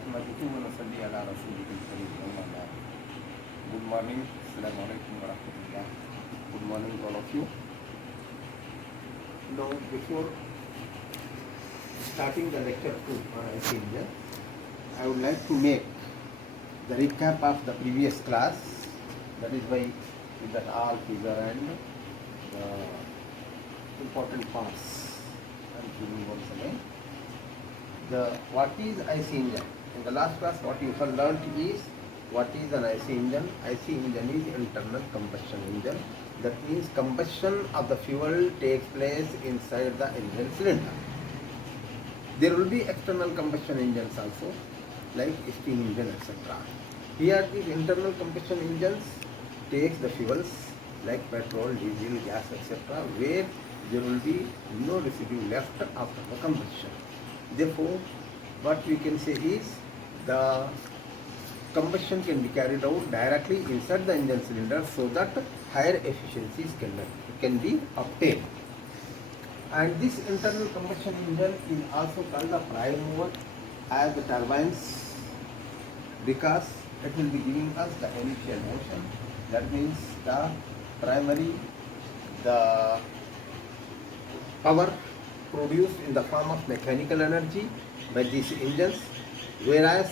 नहमदुहु व नसल्ली अला रसूलिहिल करीम अम्मा बाद. Good morning. Assalamu alaikum wa rahmatullah. Good morning all of you. Now before starting the lecture 2 on IC Engine, I would like to make the recap of the previous class. That is why with that all figure and the important parts I am giving once again. What is IC engine? In the last class what you have learnt is what is an IC engine. IC engine is internal combustion engine. That means combustion of the fuel takes place inside the engine cylinder. There will be external combustion engines also, like steam engine, etc. Here these internal combustion engines takes the fuels like petrol, diesel, gas, etc. where there will be no residue left after the combustion. Therefore, what we can say is the combustion can be carried out directly inside the engine cylinder so that higher efficiencies can be obtained. And this internal combustion engine is also called the prime mover as the turbines, because it will be giving us the initial motion. That means the primary, the power produced in the form of mechanical energy by these engines, whereas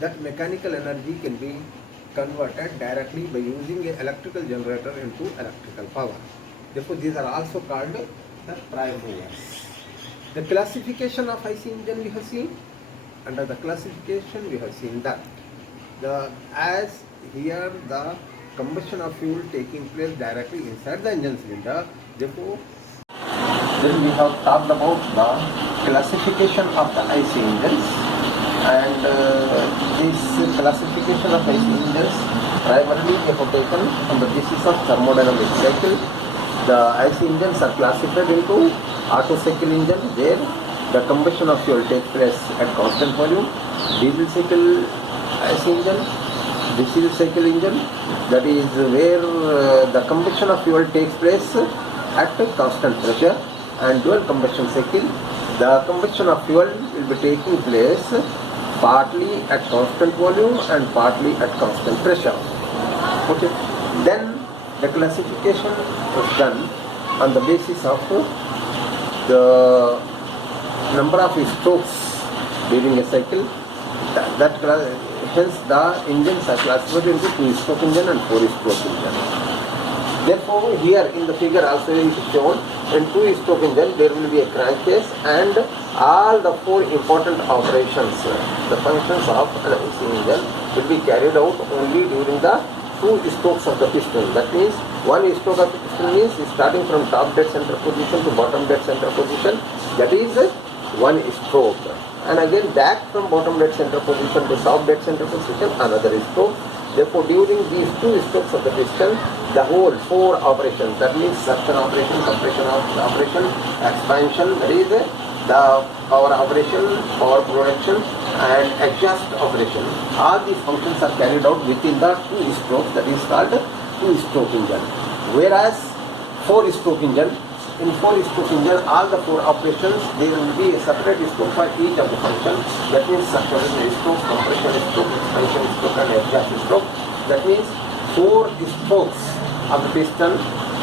that mechanical energy can be converted directly by using an electrical generator into electrical power. Therefore, these are also called the prime movers. The classification of IC engine we have seen. Under the classification we have seen that as here the combustion of fuel taking place directly inside the engine cylinder. Therefore, then we have talked about the classification of the IC engines, and this classification of IC engines primarily we have taken on the basis of thermodynamic cycle. The IC engines are classified into Otto cycle engine, where the combustion of fuel takes place at constant volume; diesel cycle IC engine, diesel cycle engine, that is where the combustion of fuel takes place at constant pressure; and dual combustion cycle, the combustion of fuel will be taking place partly at constant volume and partly at constant pressure. Okay. Then the classification was done on the basis of the number of strokes during a cycle. Hence the engines are classified into 2-stroke engine and 4-stroke engine. Therefore, here in the figure also it is shown, in 2-stroke engine there will be a crankcase and all the 4 important operations, the functions of an IC engine will be carried out only during the 2 strokes of the piston. That means 1 stroke of the piston means starting from top dead center position to bottom dead center position, that is 1 stroke. And again back from bottom dead center position to top dead center position, another stroke. Therefore, during these 2 strokes of the piston, the whole 4 operations, that means suction operation, compression operation, expansion, that is the power operation, power production, and exhaust operation, all these functions are carried out within the 2 strokes, that is called 2-stroke engine. Whereas 4-stroke engine, in 4-stroke engine, all the 4 operations, there will be a separate stroke for each of the functions. That means suction stroke, compression stroke, expansion stroke, and exhaust stroke. That means 4 strokes of the piston.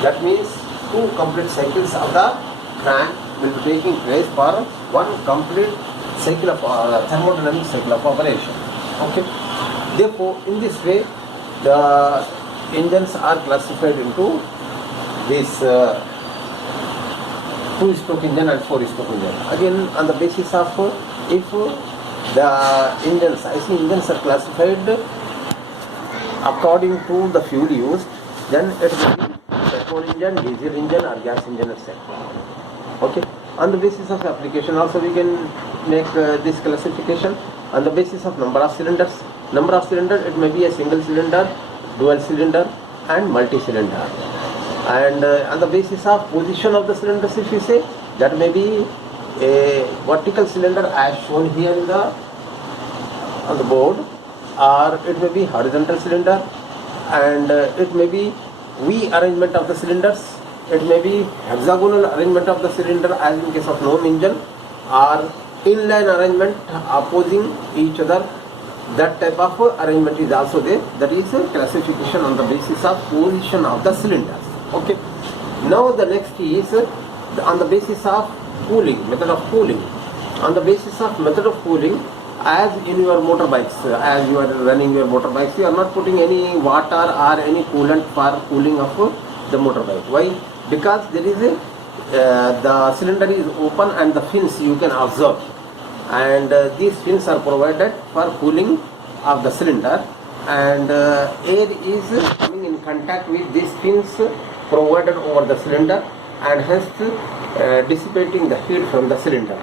That means 2 complete cycles of the crank will be taking place for 1 complete cycle of thermodynamic cycle of operation. Okay. Therefore, in this way, the engines are classified into this 2-stroke engine and 4-stroke engine. Again, on the basis of if the engines, IC engines are classified according to the fuel used, then it will be petrol engine, diesel engine, or gas engine, etc. Okay. On the basis of application, also we can make this classification on the basis of number of cylinders. Number of cylinders, it may be a single cylinder, dual cylinder, and multi-cylinder. And on the basis of position of the cylinders, if you say, that may be a vertical cylinder as shown here in on the board, or it may be horizontal cylinder, and it may be V arrangement of the cylinders, it may be hexagonal arrangement of the cylinder as in case of Gnome engine, or inline arrangement opposing each other, that type of arrangement is also there. That is classification on the basis of position of the cylinders. Okay. Now the next is on the basis of cooling, method of cooling. On the basis of method of cooling, as in your motorbikes, as you are running your motorbikes, you are not putting any water or any coolant for cooling of the motorbike. Why? Because there is a the cylinder is open and the fins you can observe, and these fins are provided for cooling of the cylinder, and air is coming in contact with these fins provided over the cylinder, and hence dissipating the heat from the cylinder.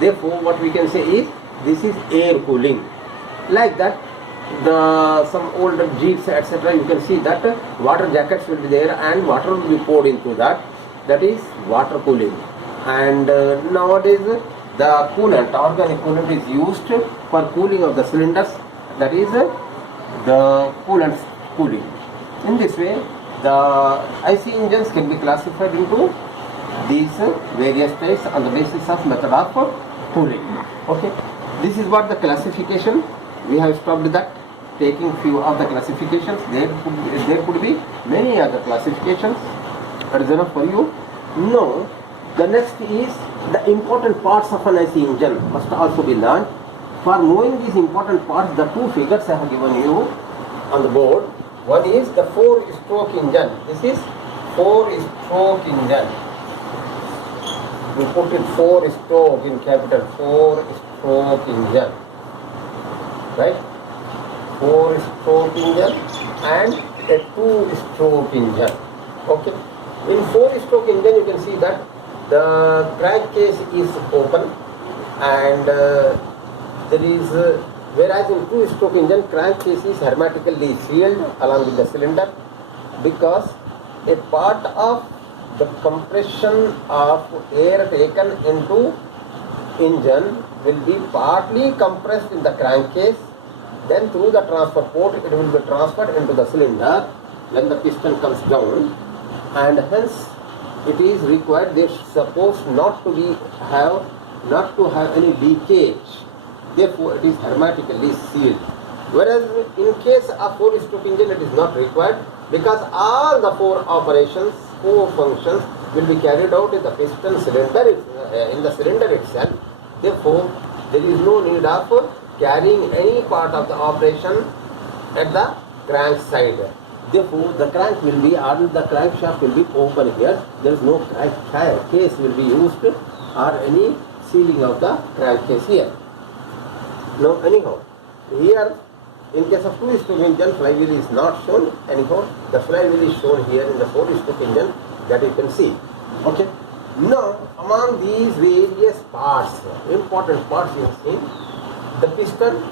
Therefore, what we can say is this is air cooling. Like that, the some older jeeps etc. you can see that water jackets will be there and water will be poured into that. That is water cooling. And nowadays the coolant, organic coolant is used for cooling of the cylinders. That is the coolant cooling. In this way, the IC engines can be classified into these various types on the basis of method of cooling. Okay, this is what the classification. We have stopped that, taking few of the classifications. There could be many other classifications. That is enough for you. Now, the next is the important parts of an IC engine must also be learned. For knowing these important parts, the two figures I have given you on the board. One is the 4-stroke engine. This is 4-stroke engine. We put it 4-stroke in capital, 4-stroke engine. Right? 4-stroke engine and a 2-stroke engine. Okay. In 4-stroke engine, you can see that the crankcase is open, and there is whereas in 2-stroke engine, crankcase is hermetically sealed along with the cylinder, because a part of the compression of air taken into engine will be partly compressed in the crankcase, then through the transfer port it will be transferred into the cylinder when the piston comes down, and hence it is required, they are supposed not to have any leakage. Therefore it is hermetically sealed. Whereas in case of 4-stroke engine, it is not required, because all the 4 operations, 4 functions will be carried out in the piston cylinder, in the cylinder itself. Therefore there is no need of carrying any part of the operation at the crank side. Therefore the crank will be, or the crankshaft will be open here. There is no case will be used or any sealing of the crankcase here. Now anyhow, here in case of 2-stroke engine, flywheel is not shown. Anyhow, the flywheel is shown here in the 4-stroke engine, that you can see. Okay. Now among these various parts, important parts you have seen, the piston,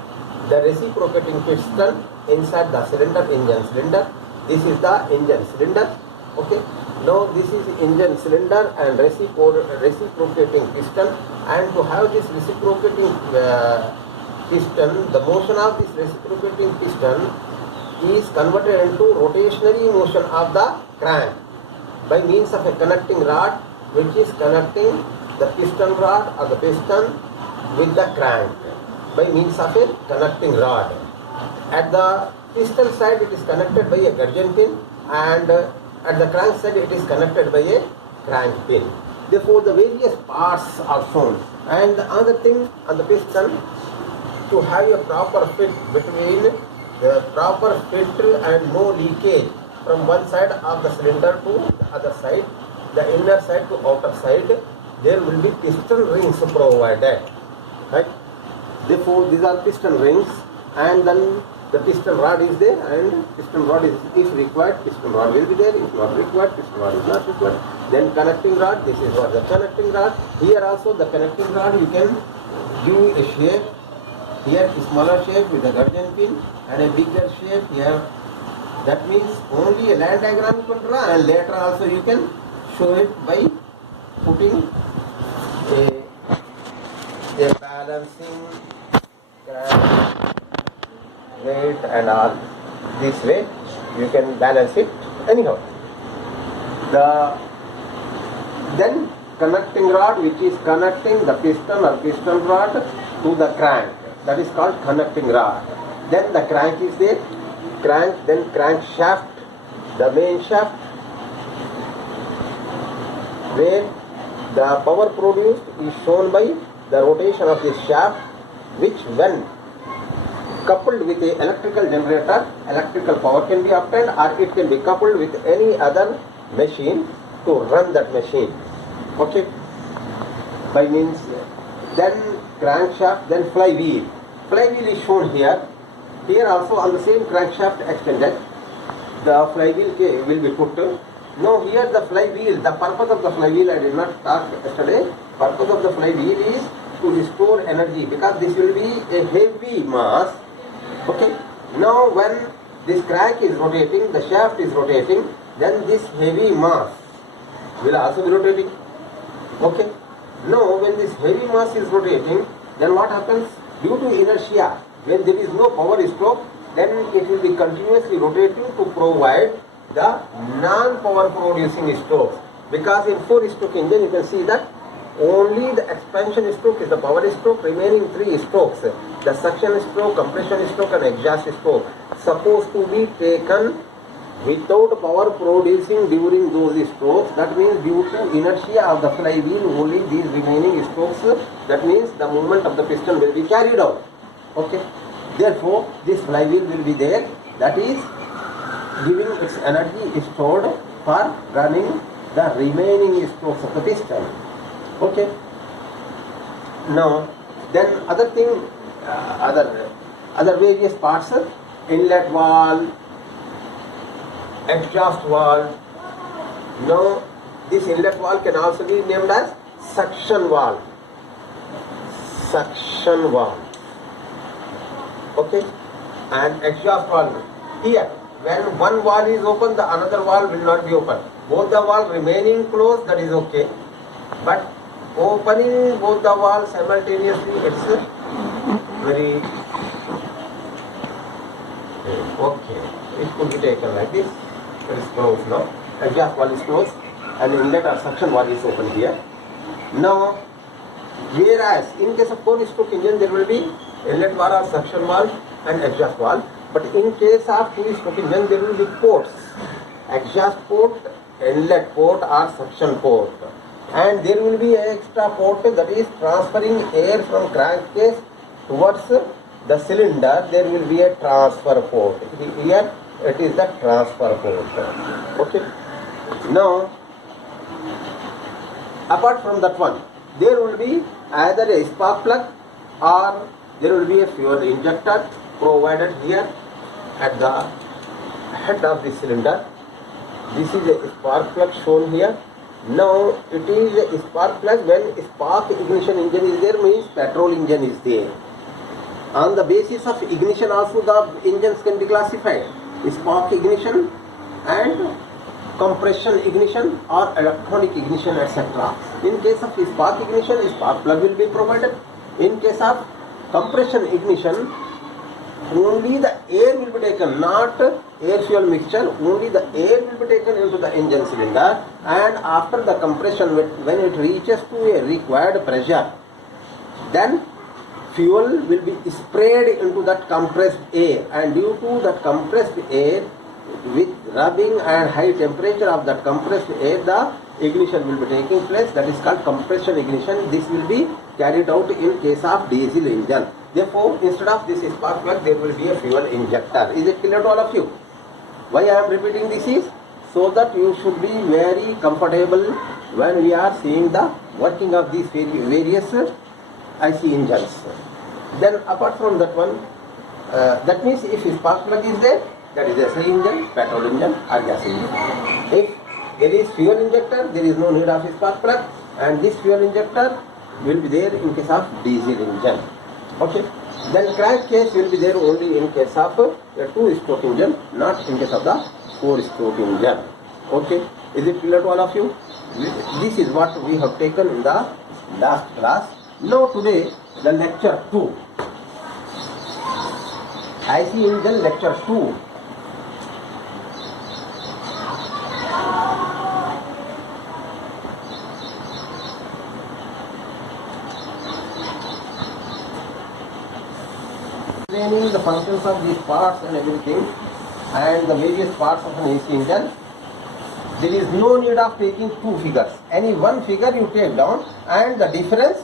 the reciprocating piston inside the cylinder, engine cylinder. This is the engine cylinder. Okay. Now this is engine cylinder and reciprocating piston, and to have this reciprocating piston, the motion of this reciprocating piston is converted into rotationary motion of the crank by means of a connecting rod, which is connecting the piston rod or the piston with the crank by means of a connecting rod. At the piston side it is connected by a gudgeon pin, and at the crank side it is connected by a crank pin. Therefore the various parts are shown. And the other thing on the piston, to have a proper fit between the proper fit and no leakage from one side of the cylinder to the other side, the inner side to outer side, there will be piston rings provided. Right? Therefore these are piston rings, and then the piston rod is there, and piston rod is, if required, piston rod will be there. If not required, piston rod is not required. Then connecting rod, this is what the connecting rod. Here also the connecting rod, you can give a shape. Here a smaller shape with a gudgeon pin, and a bigger shape here. That means only a line diagram you can draw, and later also you can show it by putting a balancing crank weight and all. This way you can balance it. Anyhow, then connecting rod which is connecting the piston or piston rod to the crank. That is called connecting rod. Then the crank is there, then crankshaft, the main shaft, where the power produced is shown by the rotation of this shaft, which when coupled with a electrical generator, electrical power can be obtained, or it can be coupled with any other machine to run that machine. Okay, by means then crankshaft, then flywheel. Flywheel is shown here. Here also on the same crankshaft extended, the flywheel will be put. Now here the flywheel, the purpose of the flywheel I did not talk yesterday. Purpose of the flywheel is to store energy, because this will be a heavy mass. Okay. Now when this crank is rotating, the shaft is rotating, then this heavy mass will also be rotating. Okay. Now when this heavy mass is rotating, then what happens? Due to inertia, when there is no power stroke, then it will be continuously rotating to provide the non-power producing strokes. Because in 4-stroke engine you can see that only the expansion stroke is the power stroke, remaining 3 strokes, the suction stroke, compression stroke and exhaust stroke, supposed to be taken without power producing during those strokes. That means due to inertia of the flywheel, only these remaining strokes, that means the movement of the piston will be carried out. Okay. Therefore, this flywheel will be there, that is giving its energy stored for running the remaining strokes of the piston. Okay. Now, then other thing, other various parts, inlet valve, exhaust valve. Now, this inlet valve can also be named as suction valve. Suction valve. Okay. And exhaust valve. Here, when one valve is open, the another valve will not be open. Both the valves remaining closed, that is okay. But opening both the valves simultaneously, it's very okay. It could be taken like this. It is closed now. Exhaust valve is closed and inlet or suction valve is open here. Now, whereas in case of 4-stroke engine there will be inlet valve or suction valve and exhaust valve. But in case of 2-stroke engine there will be ports. Exhaust port, inlet port or suction port. And there will be an extra port that is transferring air from crankcase towards the cylinder. There will be a transfer port. Here it is the transfer port. Okay. Now, apart from that one, there will be either a spark plug or there will be a fuel injector provided here at the head of the cylinder. This is a spark plug shown here. Now it is a spark plug when spark ignition engine is there, means petrol engine is there. On the basis of ignition also the engines can be classified. Spark ignition and compression ignition or electronic ignition, etc. In case of spark ignition, spark plug will be provided. In case of compression ignition, only the air will be taken, not air fuel mixture, only the air will be taken into the engine cylinder, and after the compression, when it reaches to a required pressure, then fuel will be sprayed into that compressed air, and due to that compressed air, with rubbing and high temperature of that compressed air, the ignition will be taking place. That is called compression ignition. This will be carried out in case of diesel engine. Therefore, instead of this spark plug, there will be a fuel injector. Is it clear to all of you? Why I am repeating this is so that you should be very comfortable when we are seeing the working of these various IC engines. Then apart from that one, that means if spark plug is there, that is a diesel engine, petrol engine or gas engine. If there is fuel injector, there is no need of spark plug, and this fuel injector will be there in case of diesel engine. Okay. Then crankcase will be there only in case of a 2-stroke engine, not in case of the 4-stroke engine. Okay. Is it clear to all of you? This is what we have taken in the last class. Now today the lecture 2. IC engine lecture 2. explaining the functions of these parts and everything and the various parts of an AC engine, there is no need of taking two figures. Any one figure you take down and the difference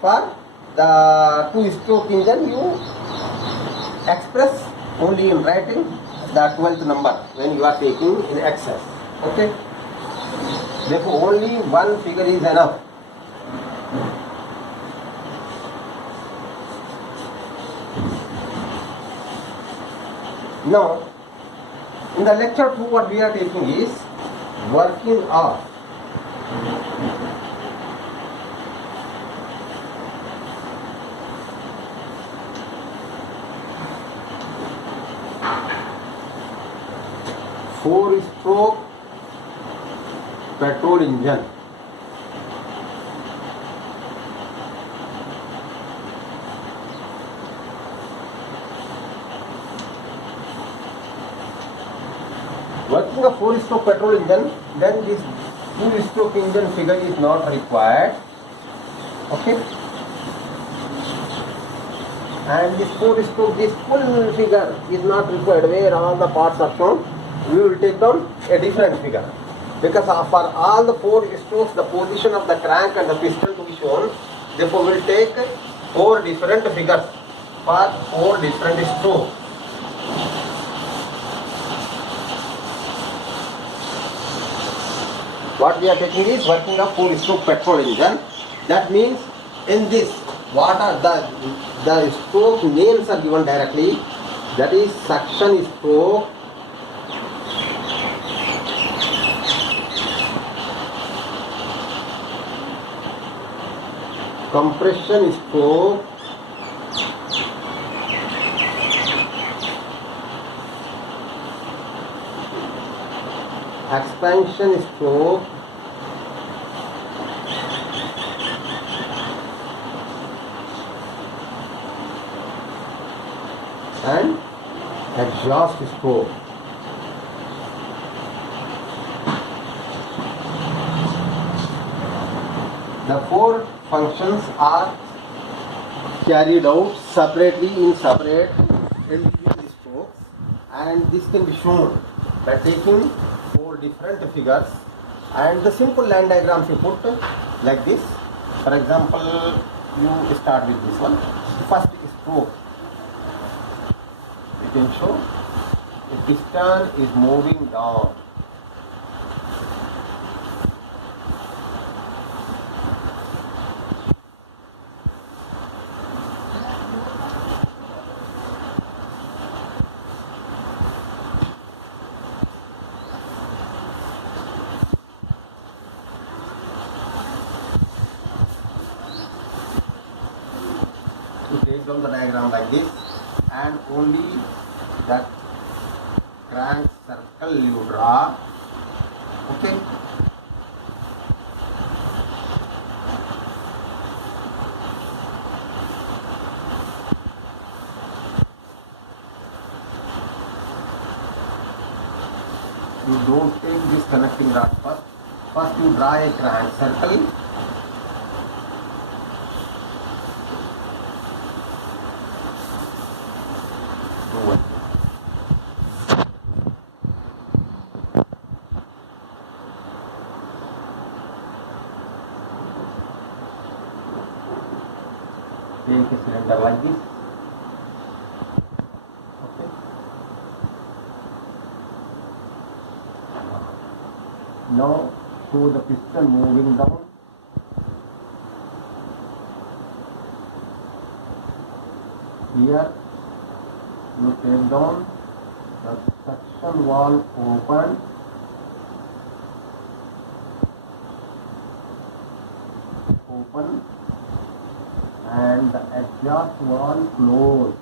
for the two-stroke engine you express only in writing the 12th number when you are taking in excess. Okay? Therefore only one figure is enough. Now, in the lecture 2 what we are taking is working of four-stroke petrol engine. Working a four-stroke petrol engine, then this two-stroke engine figure is not required. Okay? And this four-stroke, this full figure is not required where all the parts are shown. We will take down a different figure. Because for all the four strokes, the position of the crank and the piston to be shown. Therefore, we will take four different figures for four different strokes. What we are taking is working a four-stroke petrol engine. That means in this, what are the stroke names are given directly. That is suction stroke, compression stroke, expansion stroke, and exhaust stroke. The four functions are carried out separately in separate individual strokes, and this can be shown by taking four different figures and the simple line diagrams you put like this. For example, you start with this one. The first stroke, you can show the piston is moving down. Take down the diagram like this, and only that crank circle you draw. Okay. You don't take this connecting rod first. First you draw a crank circle. Take a cylinder like this. Okay. Now show the piston moving down. Here you take down the suction valve open. And the exhaust valve closed.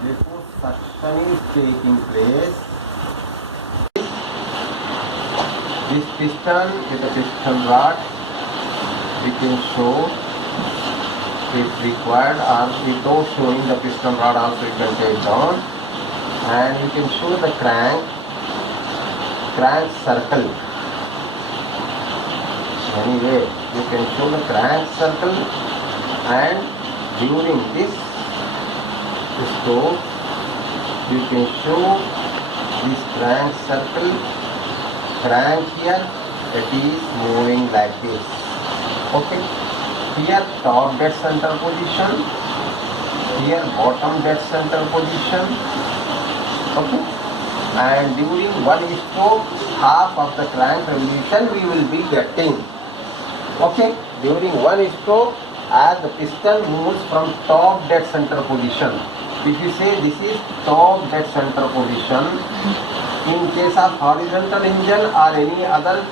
Therefore, suction is taking place. This piston with the piston rod, we can show if required, or without showing the piston rod also you can take down, and you can show the crank circle. Anyway, you can show the crank circle, and during this stroke you can show this crank circle, crank here, it is moving like this. Okay, here top dead center position, here bottom dead center position. Okay, and during one stroke half of the crank revolution we will be getting. Okay, during one stroke as the piston moves from top dead center position. If you say this is top dead center position, in case of horizontal engine or any other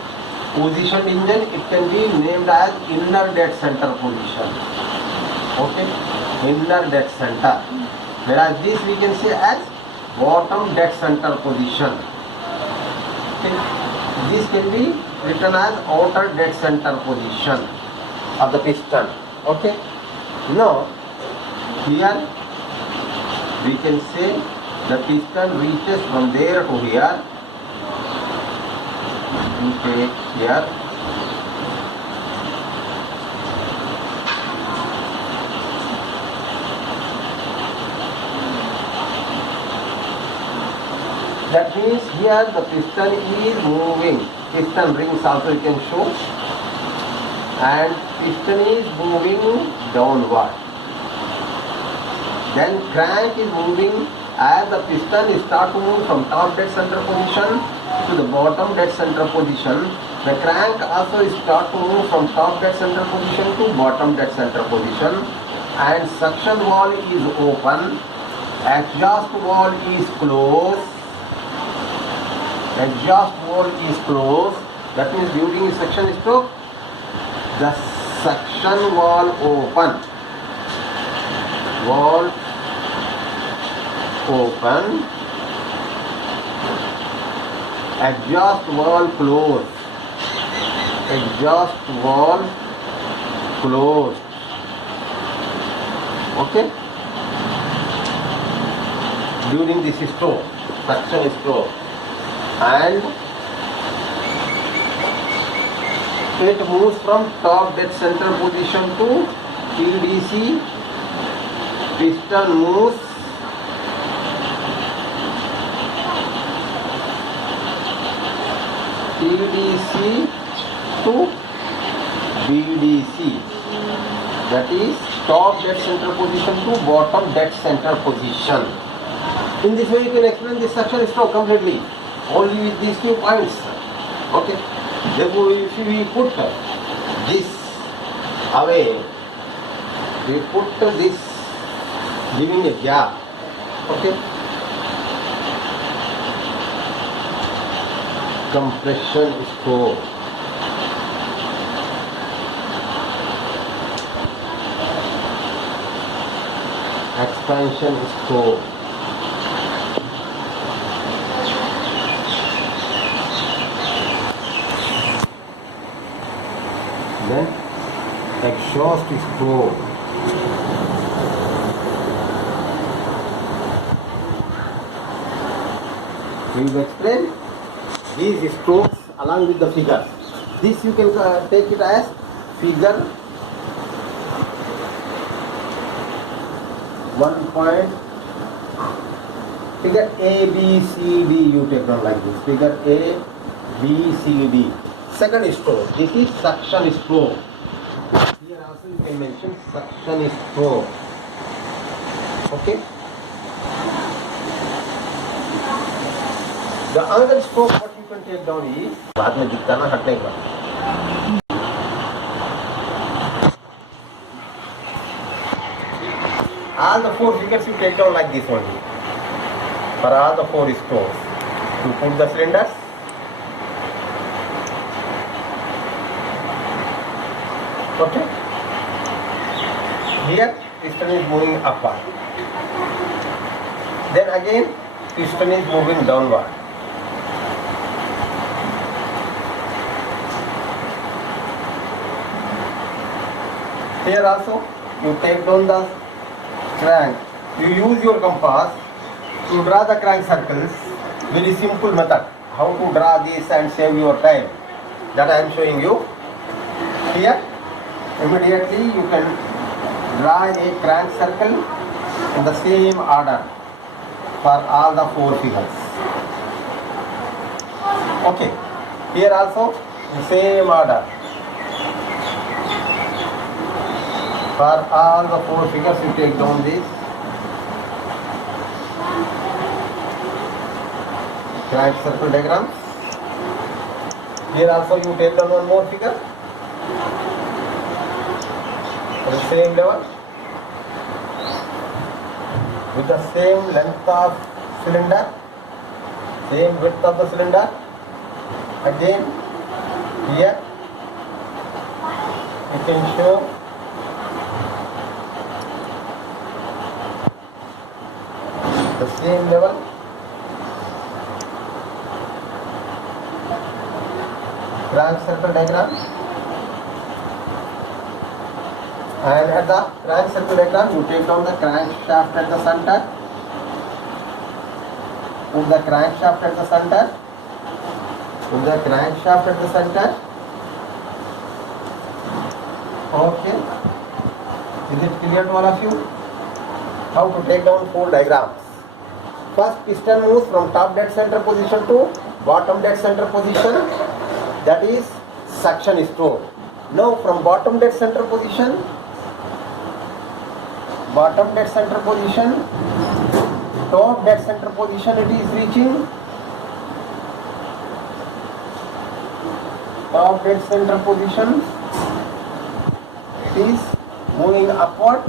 position engine, it can be named as inner dead center position. Okay, inner dead center. Whereas this we can say as bottom dead center position. Okay, this can be written as outer dead center position of the piston. Okay, now here we can say the piston reaches from there to here. You take here, that means here the piston is moving. Piston rings also you can show, and piston is moving downward. Then crank is moving as the piston start to move from top dead center position to the bottom dead center position. The crank also start to move from top dead center position to bottom dead center position, and suction valve is open, exhaust valve is closed. Exhaust valve is closed. That means during suction stroke, the suction valve open. Valve open. Exhaust valve closed. Exhaust valve closed. Okay. During this stroke, suction stroke, and it moves from top dead center position to PDC. Piston moves PDC to BDC, that is top dead center position to bottom dead center position. In this way you can explain this suction stroke completely, only with these few points. Okay, therefore if we put this away, we put this giving a gap. Okay, compression stroke. Expansion stroke. Then exhaust stroke. We will explain these strokes along with the figure. This you can take it as figure 1 point. Figure A, B, C, D you take down like this. Figure A, B, C, D. Second stroke. This is suction stroke. Here also you can mention suction stroke. Okay. The another stroke what you can take down is बाद में दिखता ना हटने के बाद. All the four figures you take down like this only. For all the four strokes, you put the cylinders. Okay. Here piston is moving upward. Then again piston is moving downward. Here also you take down the crank. You use your compass to draw the crank circles. Very simple method. How to draw this and save your time. That I am showing you. Here, immediately you can draw a crank circle in the same order for all the 4 figures. Okay, here also the same order for all the 4 figures. You take down this crank circle diagram. Here also you take down one more figure at the same level with the same length of cylinder, same width of the cylinder. Again here you can show the same level, crank circle diagram, and at the crank circle diagram you take down the crankshaft at the center, put the crankshaft at the center, put the crankshaft at the center. Okay, is it clear to all of you how to take down 4 diagrams? First, piston moves from top dead center position to bottom dead center position, that is suction stroke. Now from bottom dead center position top dead center position, it is reaching top dead center position, it is moving upward,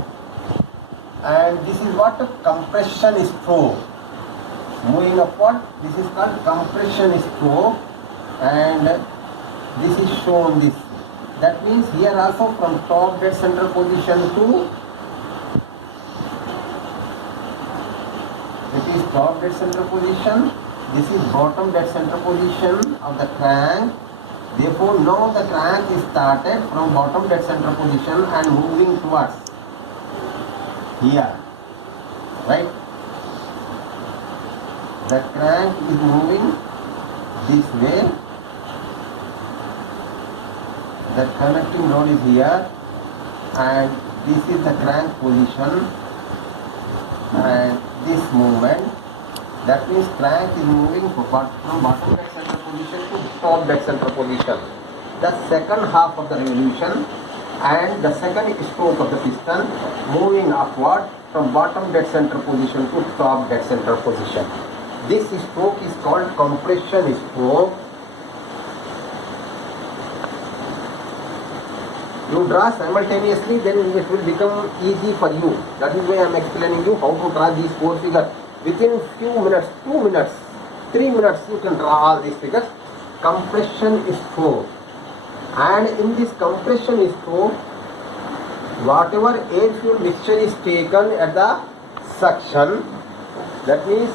and this is what compression stroke. Moving upward, this is called compression stroke, and this is shown this. That means here also from top dead center position to, it is top dead center position, this is bottom dead center position of the crank. Therefore now the crank is started from bottom dead center position and moving towards here, right? The crank is moving this way, the connecting rod is here, and this is the crank position, and this movement, that means crank is moving from bottom dead center position to top dead center position. The second half of the revolution and the second stroke of the piston moving upward from bottom dead center position to top dead center position. This stroke is called compression stroke. You draw simultaneously, then it will become easy for you. That is why I am explaining you how to draw these 4 figures. Within few minutes, 2 minutes, 3 minutes, you can draw all these figures. Compression stroke. And in this compression stroke, whatever air fuel mixture is taken at the suction, that means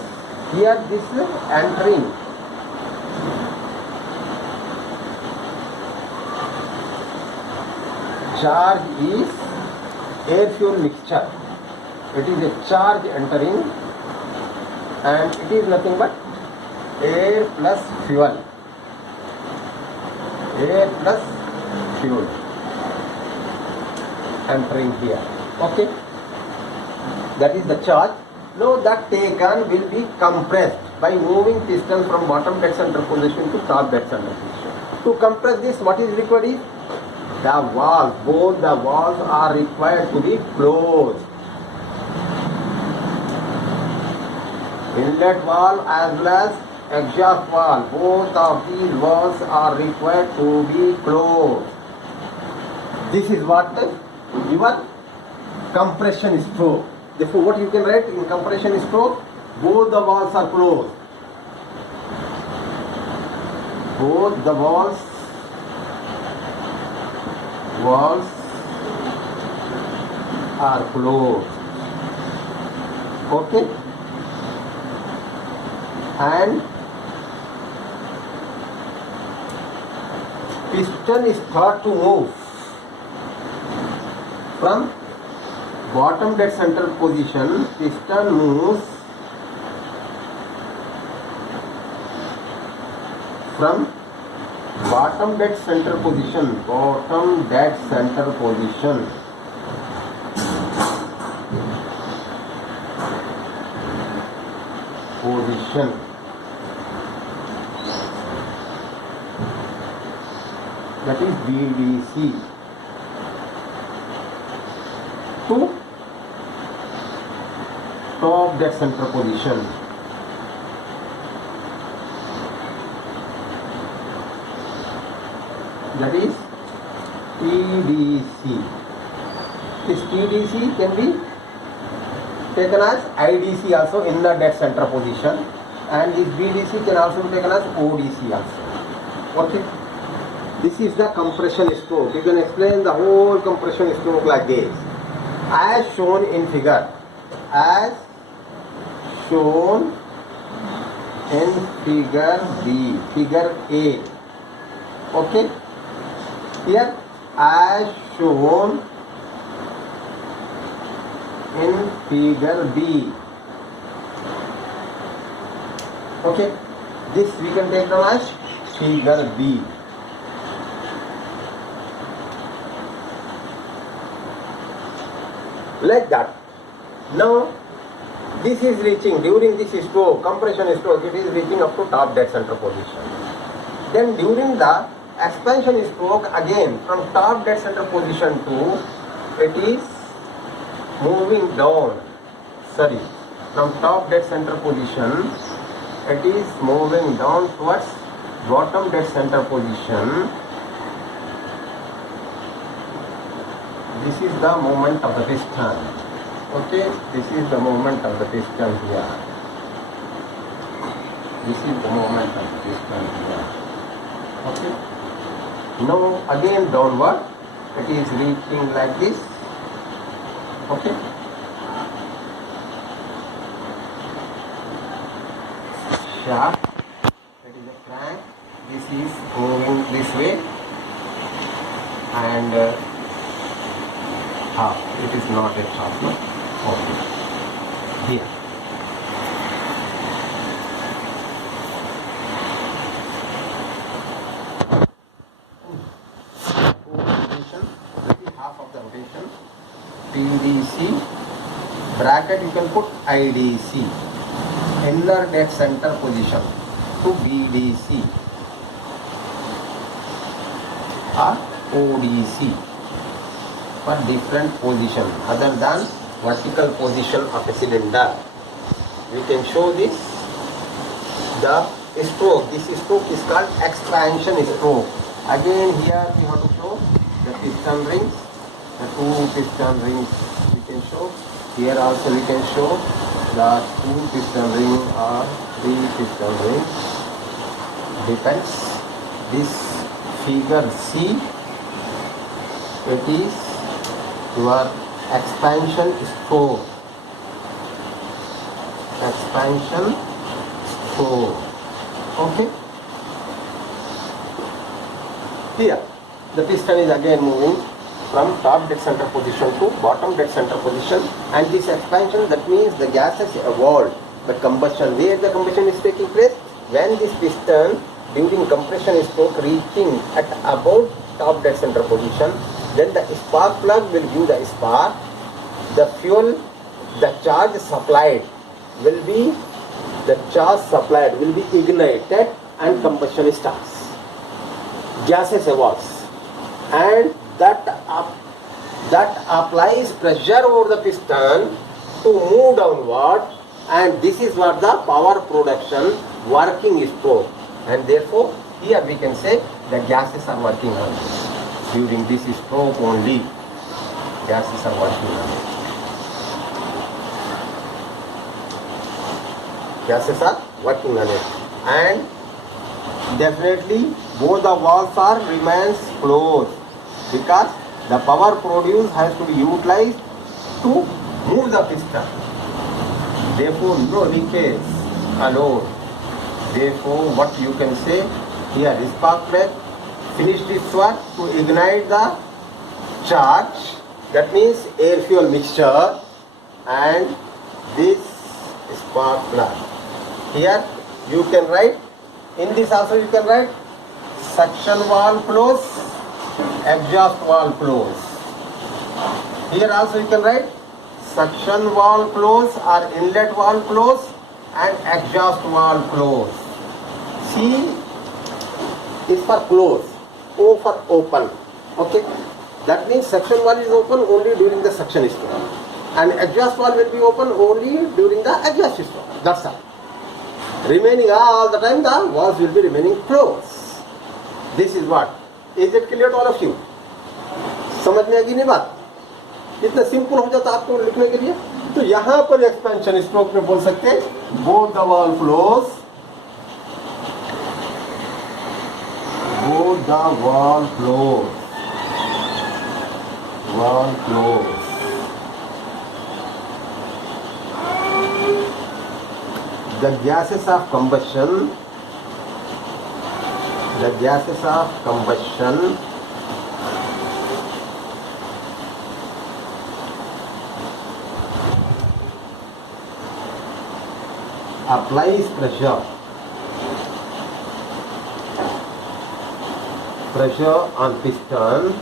here this is entering, charge is air fuel mixture. It is a charge entering, and it is nothing but air plus fuel. Air plus fuel entering here. Okay, that is the charge. Now that taken will be compressed by moving piston from bottom dead center position to top dead center position. To compress this, what is required is the valves. Both the valves are required to be closed. Inlet valve as well as exhaust valve, both of these valves are required to be closed. This is what your compression stroke. Therefore, what you can write in compression stroke, both the valves are closed. Both the valves are closed. Okay, and piston is thought to move from bottom dead center position. Piston moves from bottom dead center position, bottom dead center position. That is BDC to top dead center position. That is TDC. This TDC can be taken as IDC also, inner dead center position, and this BDC can also be taken as ODC also. Okay. This is the compression stroke. You can explain the whole compression stroke like this. As shown in figure. As shown in figure B. Figure A. Okay. Here, as shown in figure B. Okay. This we can take down as figure B. Like that. Now, this is reaching during this stroke, compression stroke, it is reaching up to top dead center position. Then during the expansion stroke, again from top dead center position to, it is moving down. Sorry, from top dead center position, it is moving down towards bottom dead center position. This is the movement of the piston. Okay, this is the movement of the piston here. This is the movement of the piston here. Okay. Now again downward, it is reaching like this. Okay. Shaft. That is a crank. This is moving this way, and it is not a shaft. No? Okay. Here. Rotation. That is half of the rotation. TDC. Bracket you can put IDC. Inner dead center position to BDC or ODC for different position other than vertical position of a cylinder. We can show this. The stroke. This stroke is called expansion stroke. Again here we have to show the piston rings. The two piston rings we can show. Here also we can show the two piston ring or three piston rings. Depends. This figure C, it is your expansion stroke. Expansion stroke. Okay. Here the piston is again moving from top dead center position to bottom dead center position, and this expansion, that means the gas has evolved. But combustion, where the combustion is taking place? When this piston during compression stroke reaching at about top dead center position, then the spark plug will give the spark. The fuel, the charge supplied will be ignited and combustion starts. Gases evolves, and that applies pressure over the piston to move downward, and this is what the power production working stroke. And therefore here we can say the gases are working on it. During this stroke only gases are working on it. Gases are working on it, and definitely both the valves are remains closed because the power produced has to be utilized to move the piston. Therefore no leakage allowed. Therefore what you can say here, spark plug finished its work to ignite the charge, that means air fuel mixture, and this spark plug. Here you can write, in this also you can write suction valve close, exhaust valve close. Here also you can write suction valve close or inlet valve close and exhaust valve close. C is for close, O for open. Okay, that means suction valve is open only during the suction stroke, and exhaust valve will be open only during the exhaust stroke. That's all. Remaining all the time the valves will be remaining closed. This is what. Is it clear to all of you? समझ में आएगी नहीं बात? इतना simple हो जाता आपको लिखने के लिए. तो यहाँ पर एक्सपेंशन स्ट्रोक में बोल सकते हैं both the valve close, both the valve close, valve close. The gases of combustion, the gases of combustion applies pressure on piston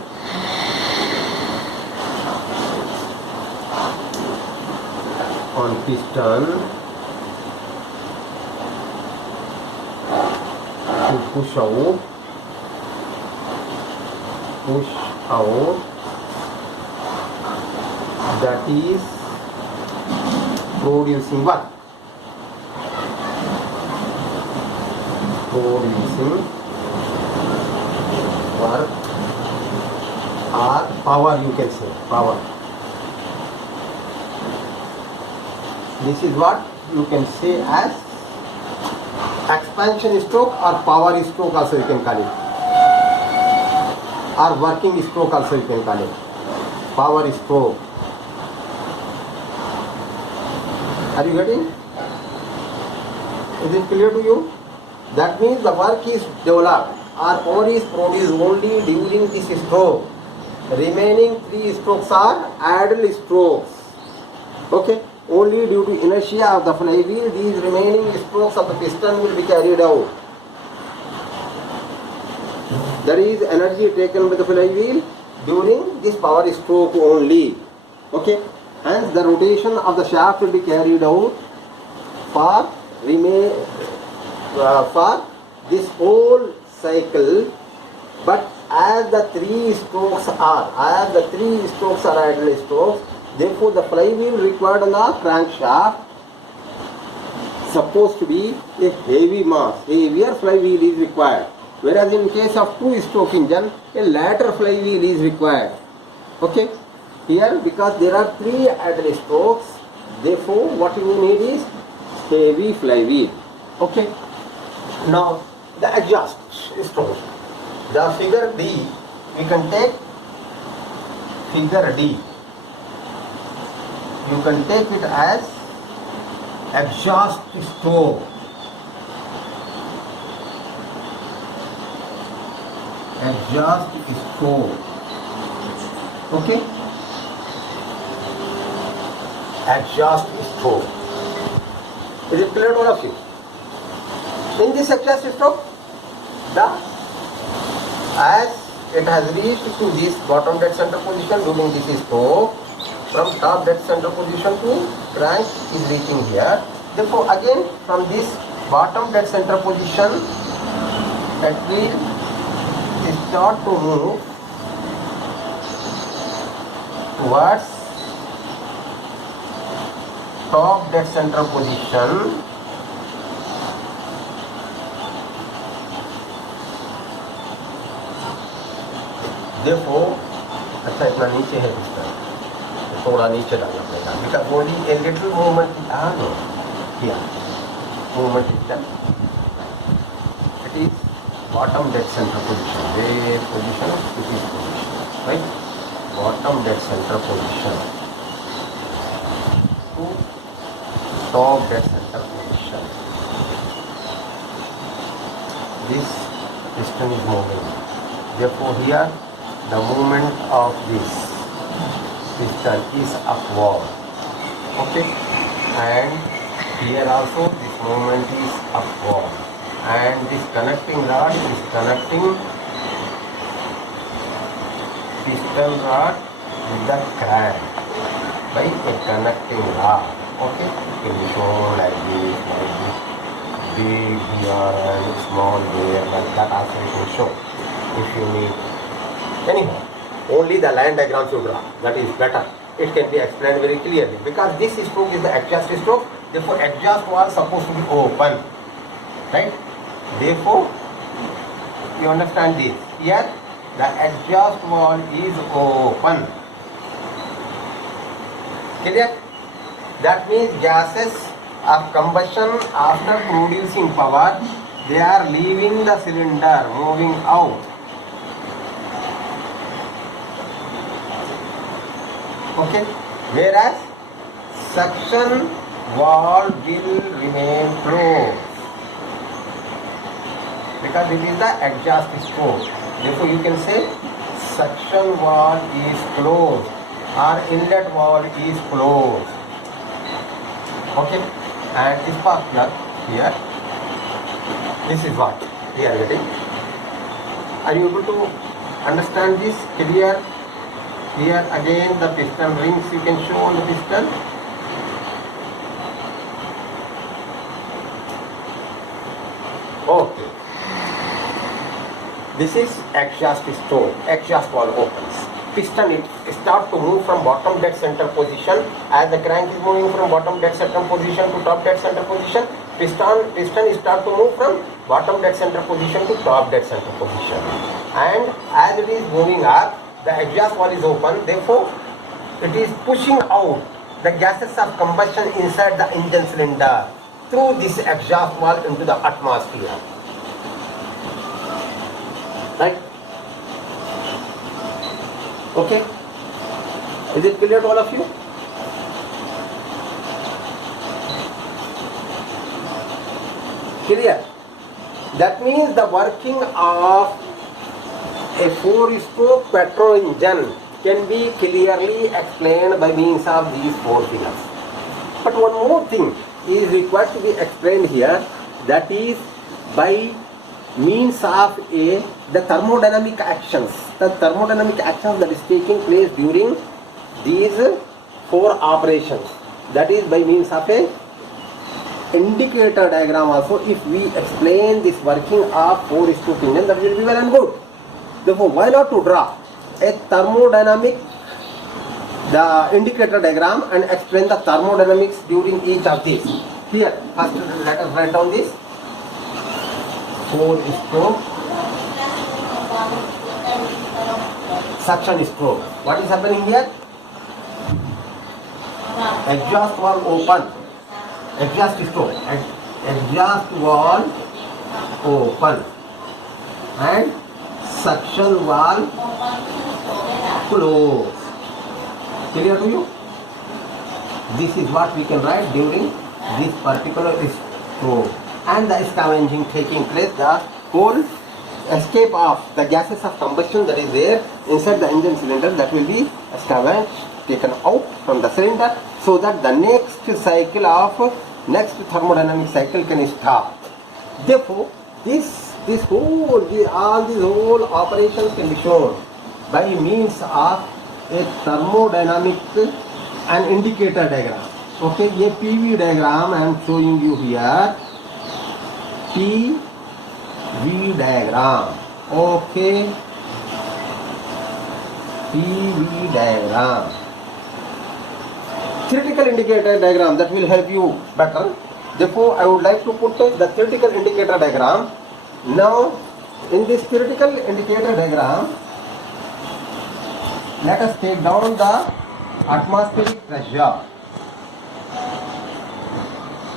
to push out, that is producing what? Producing work or power, you can say power. This is what you can say as expansion stroke or power stroke also you can call it, or working stroke also you can call it. Power stroke. Are you getting? Is it clear to you? That means the work is developed or power is produced only during this stroke. Remaining 3 strokes are idle strokes. Okay? Only due to inertia of the flywheel, these remaining strokes of the piston will be carried out. There is energy taken by the flywheel during this power stroke only. Okay? Hence the rotation of the shaft will be carried out for this whole cycle, but as the 3 strokes are idle strokes, therefore the flywheel required on the crankshaft supposed to be a heavy mass, heavier flywheel is required, whereas in case of 2-stroke engine a lighter flywheel is required. Okay, here because there are 3 idle strokes, therefore what you need is heavy flywheel. Okay, now the exhaust stroke, the figure D, we can take figure D, you can take it as exhaust stroke. Exhaust stroke. Okay, exhaust stroke. Is it clear to all of you? In this exhaust stroke, as it has reached to this bottom dead center position during this stroke, from top dead center position to crank is reaching here. Therefore, again from this bottom dead center position, it will start to move towards top dead center position. Therefore, अच्छा इतना नीचे है piston, थोड़ा नीचे डालना पड़ेगा, because only a little movement here, movement is done. It is bottom dead center position. Where position? It is position, right? Bottom dead center position to top dead center position. This piston is moving. Therefore, here the movement of this piston is upward. Okay, and here also this movement is upward. and this connecting rod is connecting piston rod with the crank by a connecting rod. Okay, it can be shown like this, big here and small there, like that also you can show if you need. Anyhow, only the line diagram should draw, that is better. It can be explained very clearly because this stroke is the exhaust stroke, therefore exhaust valve is supposed to be open, right? Therefore, you understand this. Here, the exhaust valve is open. Clear? That means gases of combustion after producing power, they are leaving the cylinder, moving out. Okay? Whereas suction valve will remain closed because it is the exhaust stroke. Therefore, you can say suction valve is closed or inlet valve is closed. Okay, and this spark plug here, this is what we are getting. Are you able to understand this clear? Here again the piston rings you can show on the piston. Okay, this is exhaust stroke, exhaust valve opens. Piston it start to move from bottom dead center position. As the crank is moving from bottom dead center position to top dead center position, piston start to move from bottom dead center position to top dead center position. And as it is moving up, the exhaust valve is open. Therefore, it is pushing out the gases of combustion inside the engine cylinder through this exhaust valve into the atmosphere. Right? Okay, is it clear to all of you? Clear? That means the working of a 4-stroke petrol engine can be clearly explained by means of these 4 figures. But one more thing is required to be explained here, that is by means of the thermodynamic actions. The thermodynamic actions that is taking place during these 4 operations. That is by means of a indicator diagram also. If we explain this working of 4-stroke engine, that will be well and good. Therefore, why not to draw a thermodynamic, the indicator diagram, and explain the thermodynamics during each of these. Here, first let us write down this 4-stroke suction stroke. What is happening here? Exhaust valve open, exhaust stroke, exhaust valve open, and suction valve close. Clear to you? This is what we can write during this particular stroke. And the scavenging taking place, the whole escape of the gases of combustion that is there inside the engine cylinder, that will be scavenged, taken out from the cylinder, so that the next cycle of next thermodynamic cycle can start. Therefore, all these whole operations can be shown by means of a thermodynamic and indicator diagram. Okay, a PV diagram I am showing you here. PV diagram. Okay, PV diagram. Theoretical indicator diagram, that will help you better. Therefore, I would like to put the theoretical indicator diagram. Now, in this theoretical indicator diagram, let us take down the atmospheric pressure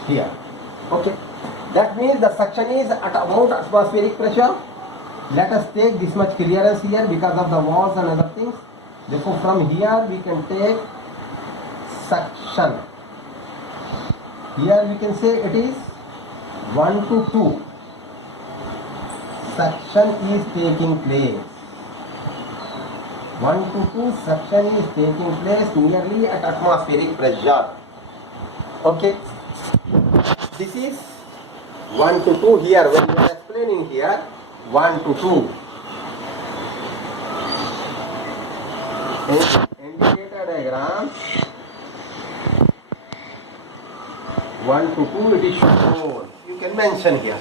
here. Okay, that means the suction is at about atmospheric pressure. Let us take this much clearance here because of the walls and other things. Therefore, from here we can take suction. Here we can say it is 1 to 2. Suction is taking place. 1 to 2 suction is taking place nearly at atmospheric pressure. Okay. This is 1 to 2 here, when we are explaining here, 1 to 2. Indicator diagram, 1 to 2 it is shown. You can mention here.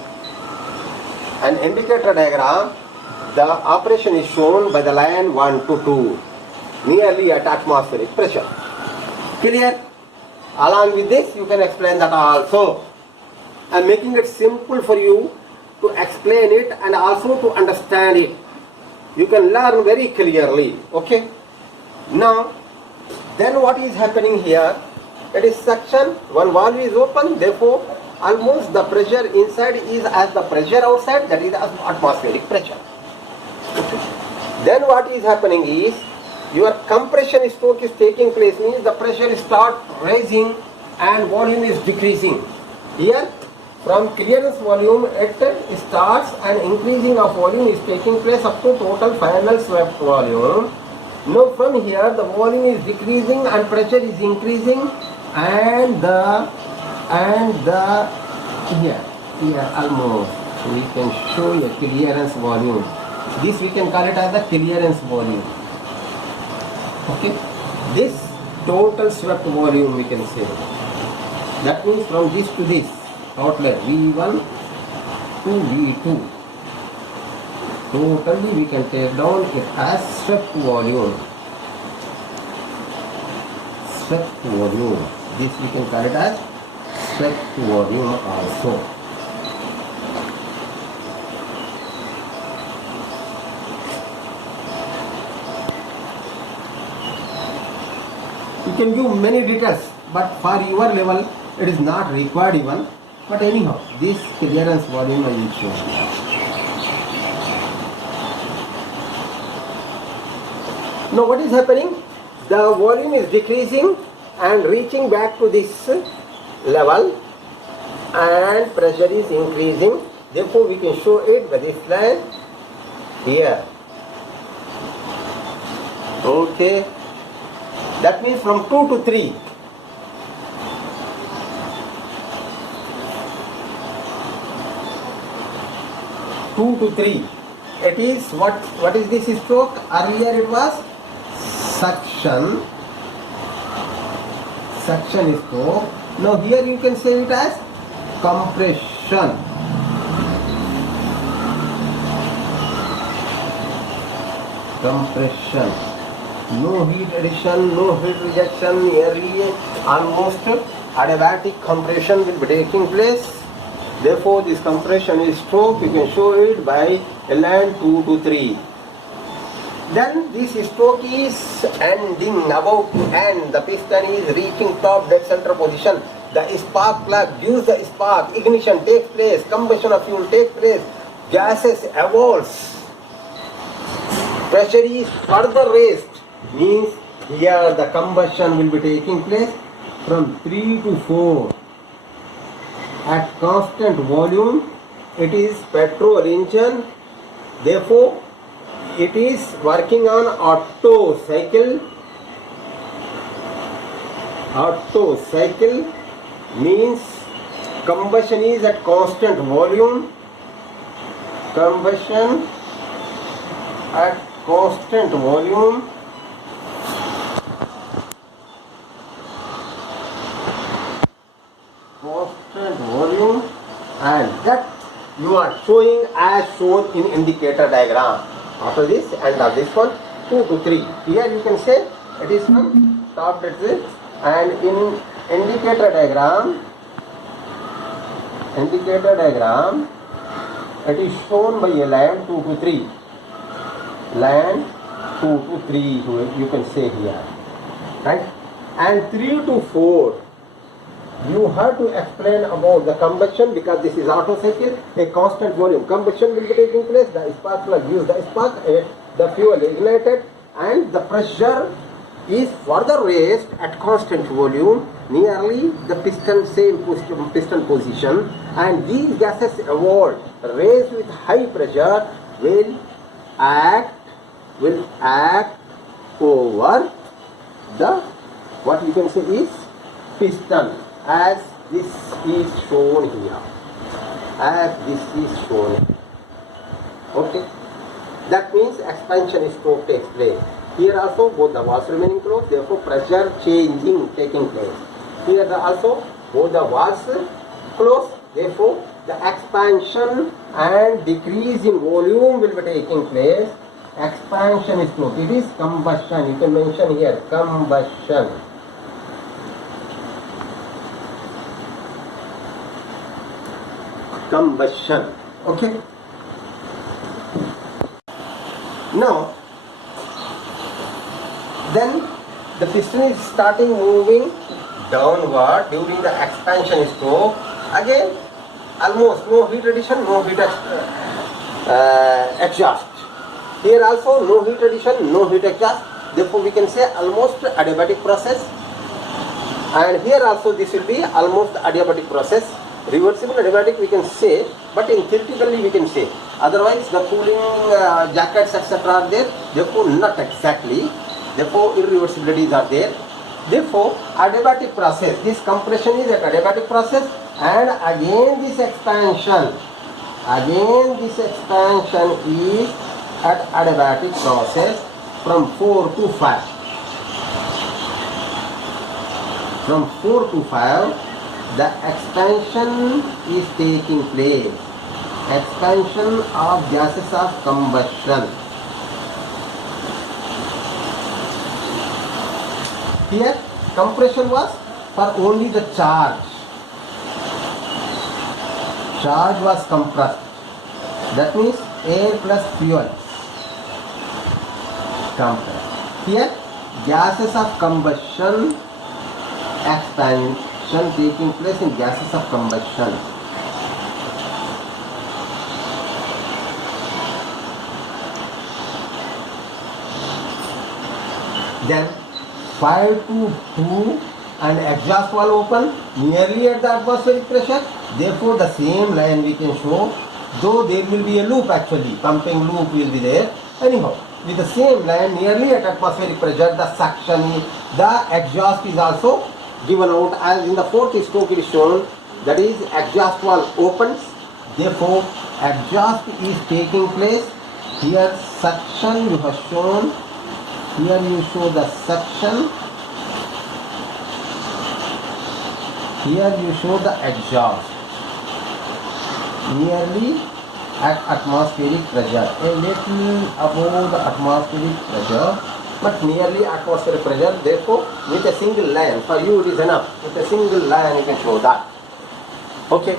An indicator diagram, the operation is shown by the line 1 to 2, nearly at atmospheric pressure. Clear? Along with this, you can explain that also. I am making it simple for you to explain it and also to understand it. You can learn very clearly. Okay? Now, then what is happening here? It is suction. One valve is open. Therefore, almost the pressure inside is as the pressure outside. That is atmospheric pressure. Okay. Then what is happening is, your compression stroke is taking place, means the pressure start rising and volume is decreasing. Here, from clearance volume, it starts and increasing of volume is taking place up to total final swept volume. Now from here, the volume is decreasing and pressure is increasing, and here almost we can show a clearance volume. This we can call it as the clearance volume. Okay, this total swept volume we can say. That means from this to this outlet V1 to V2. Totally we can take down it as swept volume. Swept volume. This we can call it as swept volume also. You can give many details, but for your level it is not required even. But anyhow, this clearance volume I will show you. Now what is happening? The volume is decreasing and reaching back to this level, and pressure is increasing. Therefore we can show it by this line here. Okay. That means from 2 to 3. It is what is this stroke? Earlier it was suction stroke. Now here you can say it as compression. No heat addition, no heat rejection, nearly almost adiabatic compression will be taking place. Therefore, this compression is stroke. You can show it by a line 2 to 3. Then this stroke is ending, about to end. The piston is reaching top dead center position. The spark plug gives the spark. Ignition takes place. Combustion of fuel takes place. Gases evolves. Pressure is further raised. Means here the combustion will be taking place from 3 to 4. At constant volume, it is petrol engine. Therefore, it is working on Otto cycle. Otto cycle means combustion is at constant volume. Combustion at constant volume. And that you are showing as shown in indicator diagram. After this and this one 2 to 3. Here you can say it is from top to this, and in indicator diagram it is shown by a line 2 to 3. Line 2 to 3 you can say here, right? And 3 to 4. You have to explain about the combustion, because this is Otto cycle, a constant volume. Combustion will be taking place, the spark plug gives the spark, the fuel ignited, and the pressure is further raised at constant volume, nearly the same piston position, and these gases evolved, raised with high pressure, will act over the, what you can say is piston, as this is shown here. as this is shown. Okay, that means expansion stroke takes place. Here also both the valves remaining closed, therefore pressure changing taking place. Here also both the valves closed, therefore the expansion and decrease in volume will be taking place. Expansion is closed. It is combustion. You can mention here combustion. Combustion. Okay. Now, then the piston is starting moving downward during the expansion stroke. Again, almost no heat addition, no heat exhaust. Here also no heat addition, no heat exhaust. Therefore, we can say almost adiabatic process. And here also this will be almost adiabatic process. Reversible adiabatic we can say, but in theoretically we can say. Otherwise, the cooling jackets etc. are there. Therefore, not exactly. Therefore, irreversibilities are there. Therefore, adiabatic process. This compression is an adiabatic process, and again this expansion. Again this expansion is at adiabatic process from 4 to 5. From 4 to 5, the expansion is taking place. Expansion of gases of combustion. Here, compression was for only the charge. Charge was compressed. That means air plus fuel. Compressed. Here, gases of combustion, expansion taking place in gases of combustion. Then 5 to 2 and exhaust valve open nearly at the atmospheric pressure. Therefore, the same line we can show, though there will be a loop actually, pumping loop will be there. Anyhow, with the same line nearly at atmospheric pressure, the suction, the exhaust is also given out as in the fourth stroke it is shown. That is, exhaust valve opens. Therefore, exhaust is taking place. Here, suction you have shown. Here you show the suction. Here you show the exhaust. Nearly at atmospheric pressure. A little above the atmospheric pressure, but nearly atmospheric pressure. Therefore, with a single line, for you it is enough. With a single line you can show that. Okay.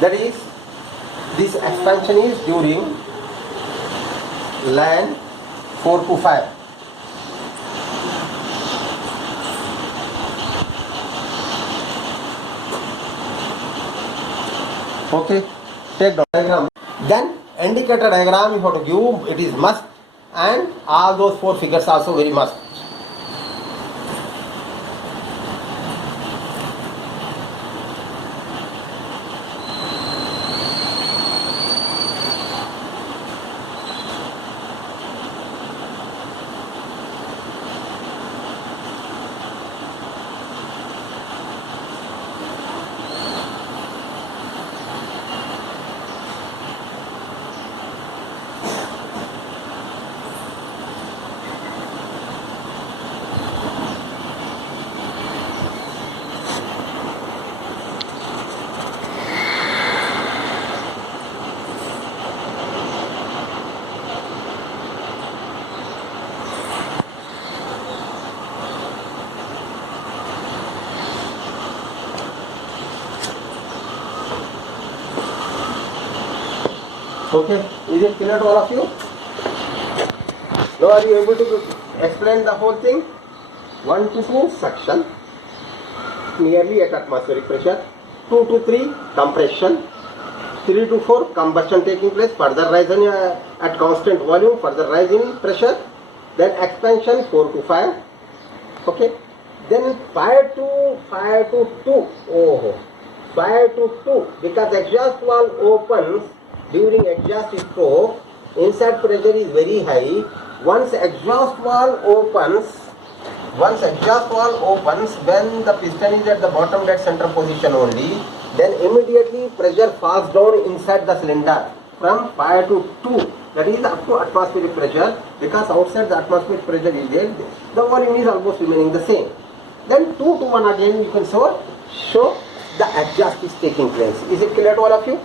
That is, this expansion is during line 4 to 5. Okay, take the diagram. Then indicator diagram you have to give, it is must, and all those 4 figures also very must. Okay, is it clear to all of you? Now are you able to explain the whole thing? 1 to 2 suction, nearly at atmospheric pressure. 2 to 3 compression. 3 to 4 combustion taking place, further rise in, at constant volume, further rise in pressure. Then expansion 4 to 5. Okay. Then 5 to 2. Oh, 5 to 2, because exhaust valve opens during exhaust stroke, inside pressure is very high. Once exhaust valve opens, once exhaust valve opens when the piston is at the bottom dead center position only, then immediately pressure falls down inside the cylinder from 5 to 2, that is up to atmospheric pressure, because outside the atmospheric pressure is there, the volume is almost remaining the same. Then 2 to 1 again you can show the exhaust is taking place. Is it clear to all of you?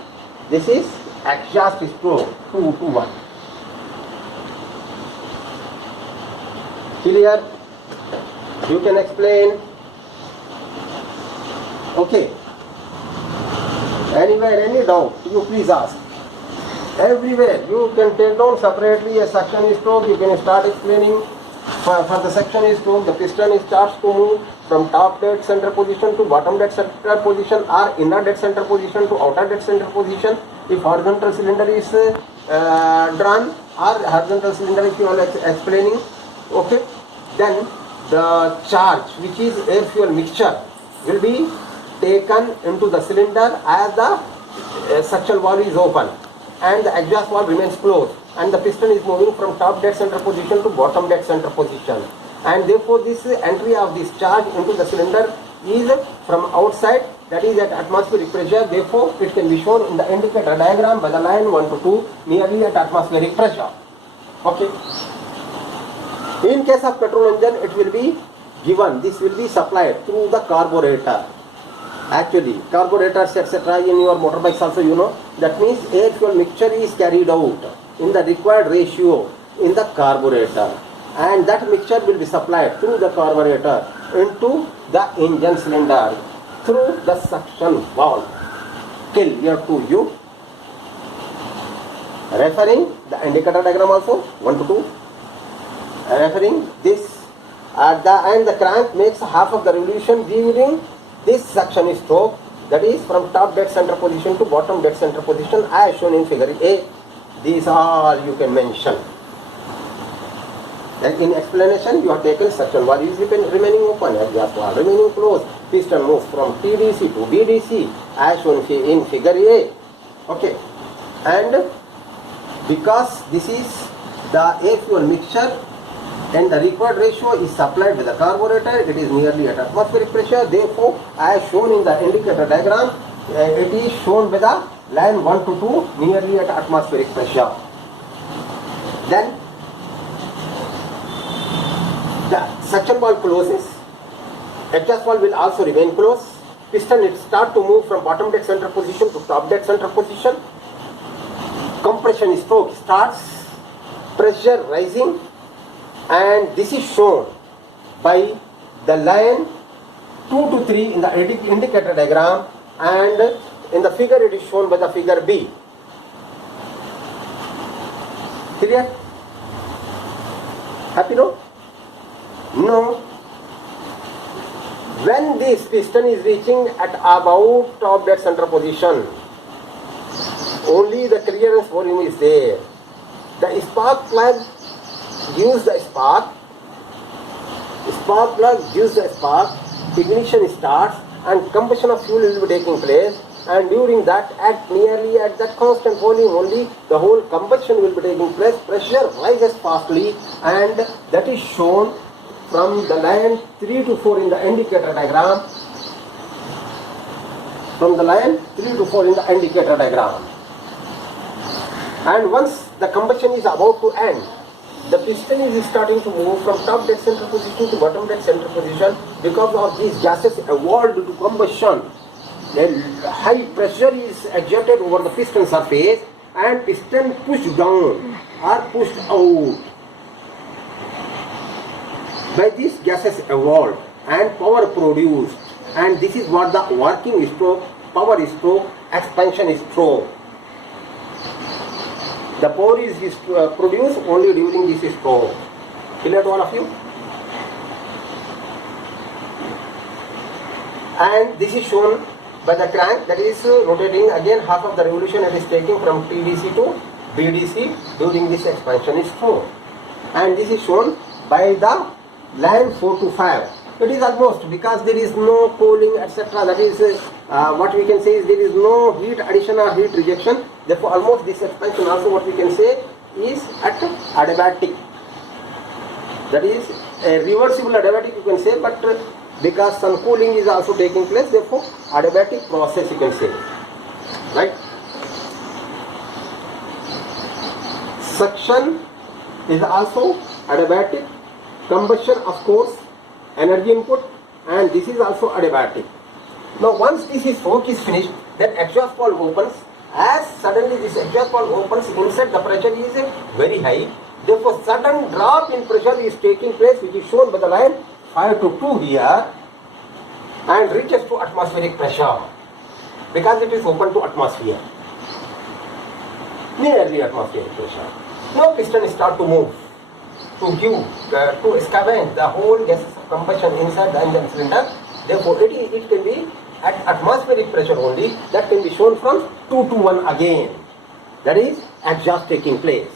This is exhaust stroke 2 to 1. Clear? You can explain. Okay. Anywhere, any doubt, you please ask. Everywhere, you can take down separately a suction stroke. You can start explaining. For the suction stroke, the piston starts to move from top dead center position to bottom dead center position, or inner dead center position to outer dead center position. If horizontal cylinder is drawn, or horizontal cylinder if you are explaining, okay, then the charge, which is air fuel mixture, will be taken into the cylinder as the suction valve is open and the exhaust valve remains closed, and the piston is moving from top dead center position to bottom dead center position, and therefore this entry of this charge into the cylinder is from outside, that is at atmospheric pressure. Therefore it can be shown in the indicator diagram by the line 1 to 2 nearly at atmospheric pressure. Okay. In case of petrol engine, it will be given, this will be supplied through the carburetor. Actually, carburetors etc. in your motorbikes also you know. That means air fuel mixture is carried out in the required ratio in the carburetor, and that mixture will be supplied through the carburetor into the engine cylinder through the suction valve. Clear to you? Referring the indicator diagram also 1 to 2. Referring this at the end, the crank makes half of the revolution during this suction stroke, that is from top dead center position to bottom dead center position as shown in figure A. These all you can mention. And in explanation, you have taken suction valve is remaining open, exhaust valve remaining closed, piston moves from TDC to BDC as shown in figure A. Okay, and because this is the air fuel mixture and the required ratio is supplied with the carburetor, it is nearly at atmospheric pressure. Therefore, as shown in the indicator diagram, it is shown by the line 1 to 2 nearly at atmospheric pressure. Then the suction valve closes, exhaust valve will also remain closed, piston will start to move from bottom dead center position to top dead center position, compression stroke starts, pressure rising, and this is shown by the line 2 to 3 in the indicator diagram, and in the figure it is shown by the figure B. Clear? Happy no? No. When this piston is reaching at about top dead center position, only the clearance volume is there. The spark plug gives the spark plug gives the spark, ignition starts and combustion of fuel will be taking place, and during that nearly at that constant volume only the whole combustion will be taking place, pressure rises fastly, and that is shown from the line 3 to 4 in the indicator diagram, from the line 3 to 4 in the indicator diagram. And once the combustion is about to end, the piston is starting to move from top dead center position to bottom dead center position. Because of these gases evolved to combustion, a high pressure is exerted over the piston surface and piston pushed down or pushed out. By these gases evolved and power produced, and this is what the working stroke, power stroke, expansion stroke. The power is produced only during this stroke. Clear to all of you? And this is shown by the crank that is rotating again half of the revolution it is taking from TDC to BDC during this expansion stroke. And this is shown by the line 4 to 5. It is almost, because there is no cooling etc. That is what we can say is there is no heat addition or heat rejection. Therefore, almost this expansion also what we can say is at adiabatic. That is a reversible adiabatic you can say, but because some cooling is also taking place, therefore adiabatic process you can say, right? Suction is also adiabatic. Combustion, of course, energy input, and this is also adiabatic. Now once this smoke is finished, then exhaust valve opens. As suddenly this exhaust valve opens, inside the pressure is very high. Therefore sudden drop in pressure is taking place, which is shown by the line 5 to 2 here, and reaches to atmospheric pressure because it is open to atmosphere, nearly atmospheric pressure. Now piston start to move to give to scavenge the whole gases of combustion inside the engine cylinder. Therefore it can be at atmospheric pressure only. That can be shown from 2 to 1 again. That is exhaust taking place.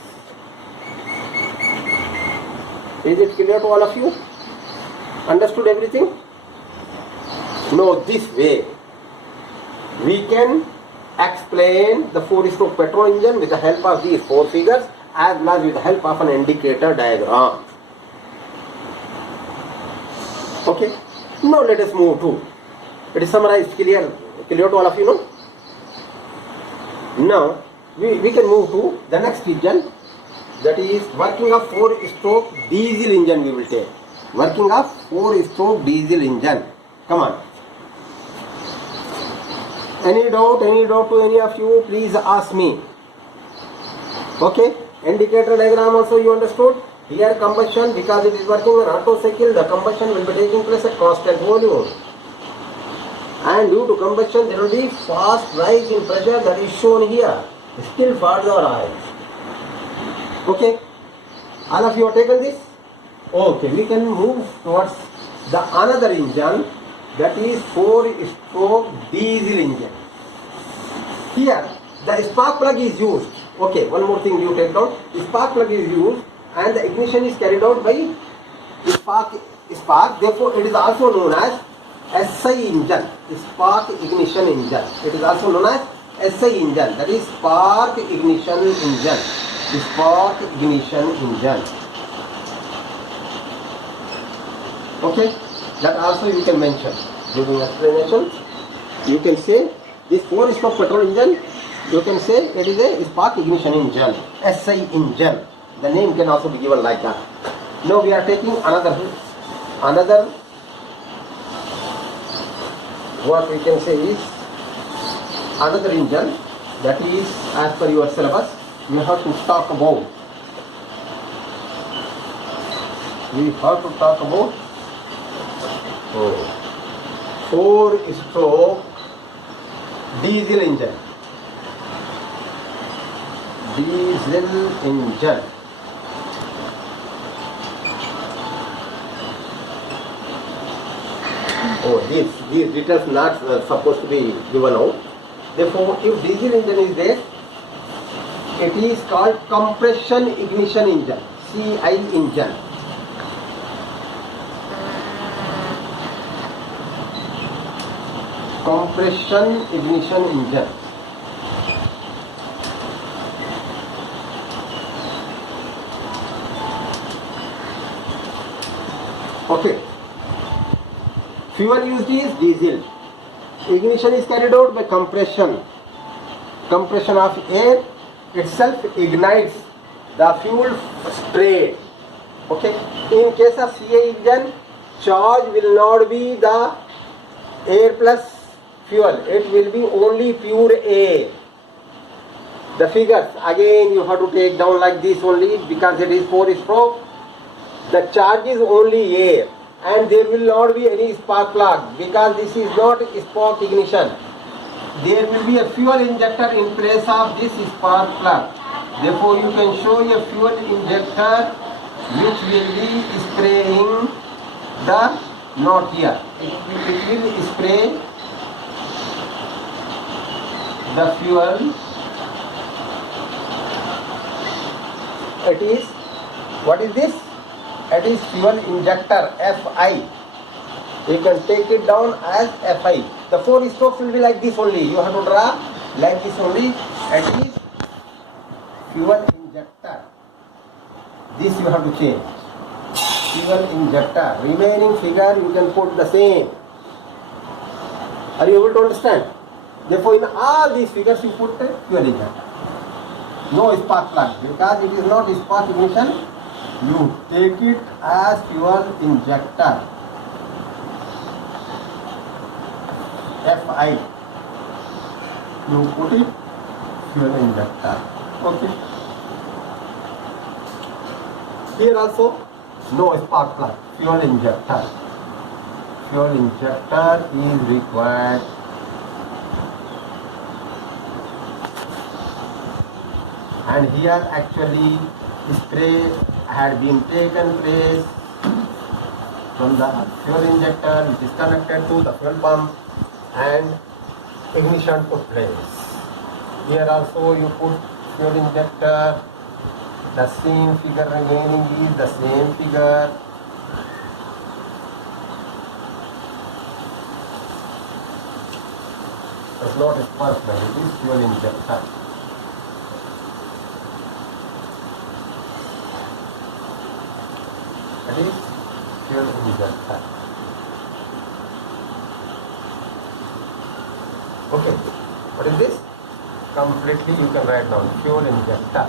Is it clear to all of you? Understood everything? Now this way we can explain the 4-stroke petrol engine with the help of these 4 figures, as well as with the help of an indicator diagram. Okay. Now let us move to, it is summarized clear to all of you, no? Now we can move to the next region, that is working of 4-stroke diesel engine we will take. Working of 4-stroke diesel engine. Come on. Any doubt to any of you, please ask me. Okay. Indicator diagram also you understood. Here combustion, because it is working on Otto cycle, the combustion will be taking place at constant volume. And due to combustion there will be fast rise in pressure, that is shown here. Still further rise. Okay. All of you have taken this? Okay. We can move towards the another engine, that is 4-stroke diesel engine. Here the spark plug is used. Okay, one more thing you take down. Spark plug is used and the ignition is carried out by spark. Therefore, it is also known as SI engine, spark ignition engine. It is also known as SI engine, that is spark ignition engine. Spark ignition engine. Okay, that also you can mention during explanation. You can say this 4-stroke petrol engine, you can say it is a spark ignition engine, SI engine. The name can also be given like that. Now we are taking another what we can say is another engine, that is as per your syllabus we have to talk about. We have to talk about 4-stroke diesel engine. Diesel engine. Oh, these details not supposed to be given out. Therefore, if diesel engine is there, it is called compression ignition engine, CI engine. Compression ignition engine. Okay. Fuel used is diesel. Ignition is carried out by compression. Compression of air itself ignites the fuel straight. Okay. In case of CI engine, charge will not be the air plus fuel. It will be only pure air. The figures again you have to take down like this only, because it is 4-stroke. The charge is only air, and there will not be any spark plug, because this is not spark ignition. There will be a fuel injector in place of this spark plug. Therefore, you can show a fuel injector which will be spraying the, not here, it will spray the fuel. It is, what is this? It is fuel injector, FI. You can take it down as FI. The 4 strokes will be like this only. You have to draw like this only. It is fuel injector. This you have to change. fuel injector. Remaining figure you can put the same. Are you able to understand? Therefore, in all these figures you put the fuel injector. No spark plug, because it is not spark ignition. You take it as fuel injector. Fi. You put it fuel injector. Okay. Here also no spark plug. Fuel injector. Fuel injector is required. And here actually spray had been taken place from the fuel injector, which is connected to the fuel pump, and ignition took place. Here also you put fuel injector. The same figure remaining is the same figure. It's not a spark plug, it is fuel injector. That is fuel injector. Okay, what is this? Completely you can write down fuel injector.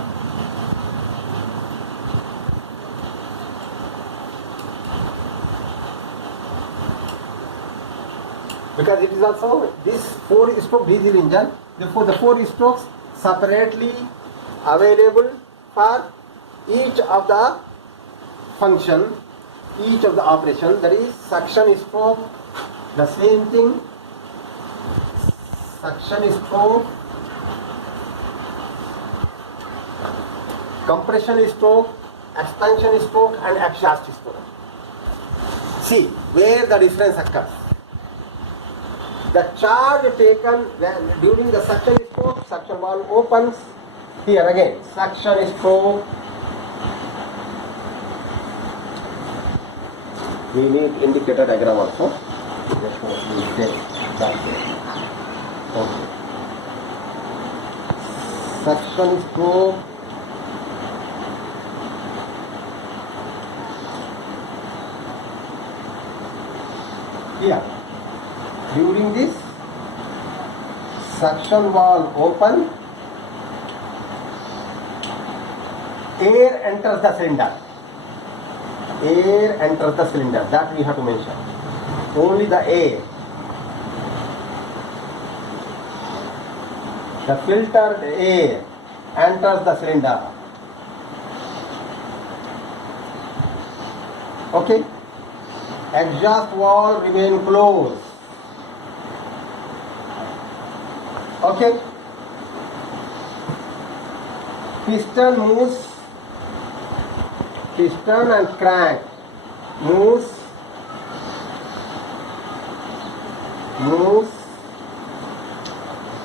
Because it is also this 4-stroke diesel engine, therefore the 4 strokes separately available for each of the function, each of the operation. That is suction stroke, the same thing, suction stroke, compression stroke, expansion stroke, and exhaust stroke. See where the difference occurs. The charge taken during the suction stroke, suction valve opens. Here again, suction stroke. We need indicator diagram also. Okay. Suction stroke. Here. During this, suction valve open, air enters the cylinder. Air enters the cylinder. That we have to mention. Only the air. The filtered air enters the cylinder. Okay. Exhaust valve remain closed. Okay. Piston moves. Piston and crank moves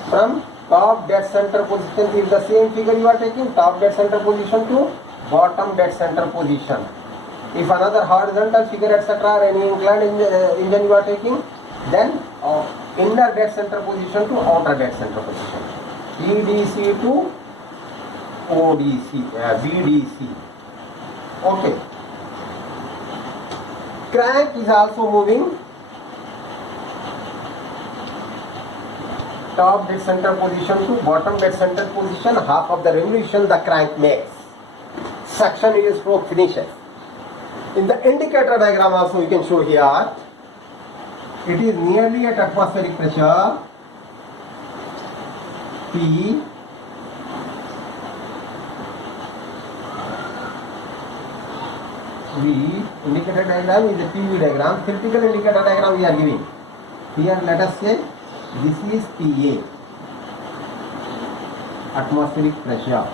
from top dead center position. If the same figure you are taking, top dead center position to bottom dead center position. If another horizontal figure etc. or any inclined engine you are taking, then inner dead center position to outer dead center position. EDC to ODC, BDC. Okay. Crank is also moving. Top dead center position to bottom dead center position. Half of the revolution the crank makes. Suction is stroke finishes. In the indicator diagram also you can show here. It is nearly at atmospheric pressure P. V. Indicator diagram is a PV diagram. Critical indicator diagram we are giving. Here let us say this is PA, atmospheric pressure.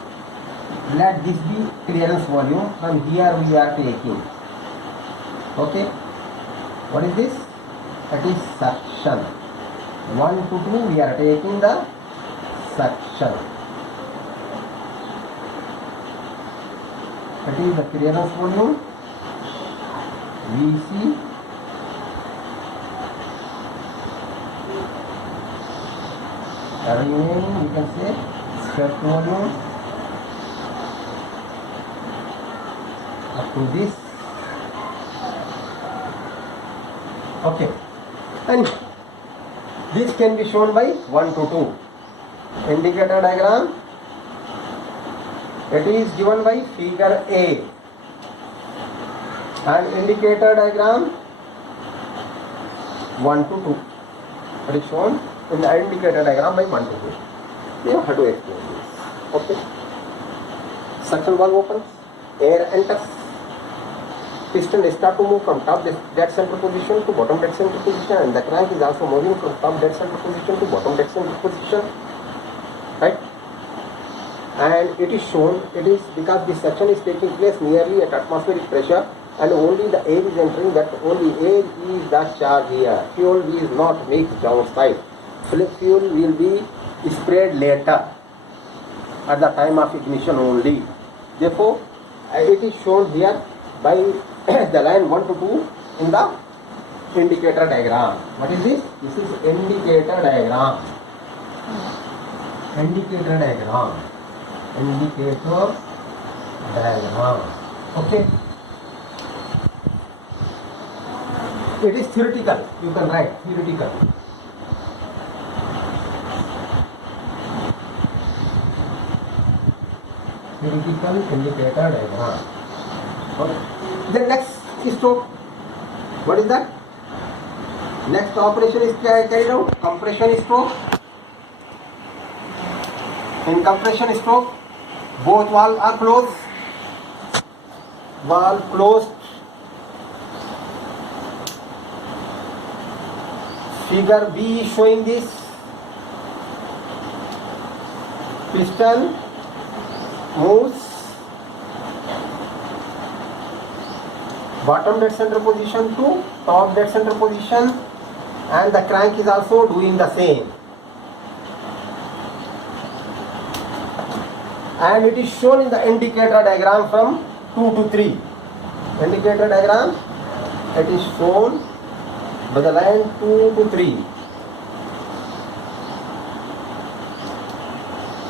Let this be clearance volume. From here we are taking. Okay. What is this? That is suction. 1 to 2 we are taking the suction. That is the clearance volume. VC. Remaining you can say swept volume up to this Okay, and this can be shown by 1 to 2. Indicator diagram, it is given by figure A, and indicator diagram 1 to 2. It is shown in the indicator diagram by 1 to 2. You have to explain this. Okay. Suction valve opens, air enters, piston start to move from top dead center position to bottom dead center position, and the crank is also moving from top dead center position to bottom dead center position, right? And it is shown, it is because this suction is taking place nearly at atmospheric pressure, and only the air is entering, that only air is the charge here. Fuel is not mixed downside. Fuel will be sprayed later at the time of ignition only. Therefore, it is shown here by the line 1 to 2 in the indicator diagram. What is this? This is indicator diagram. Indicator diagram. Indicator diagram. Okay. It is theoretical. You can write theoretical. Theoretical indicator diagram. Okay. The next stroke, what is that? Next operation is carried out, compression stroke. In compression stroke, both valves are closed. Valve closed. Figure B is showing this. Piston moves bottom dead center position to top dead center position, and the crank is also doing the same. And it is shown in the indicator diagram from 2 to 3. Indicator diagram, it is shown by the line 2 to 3.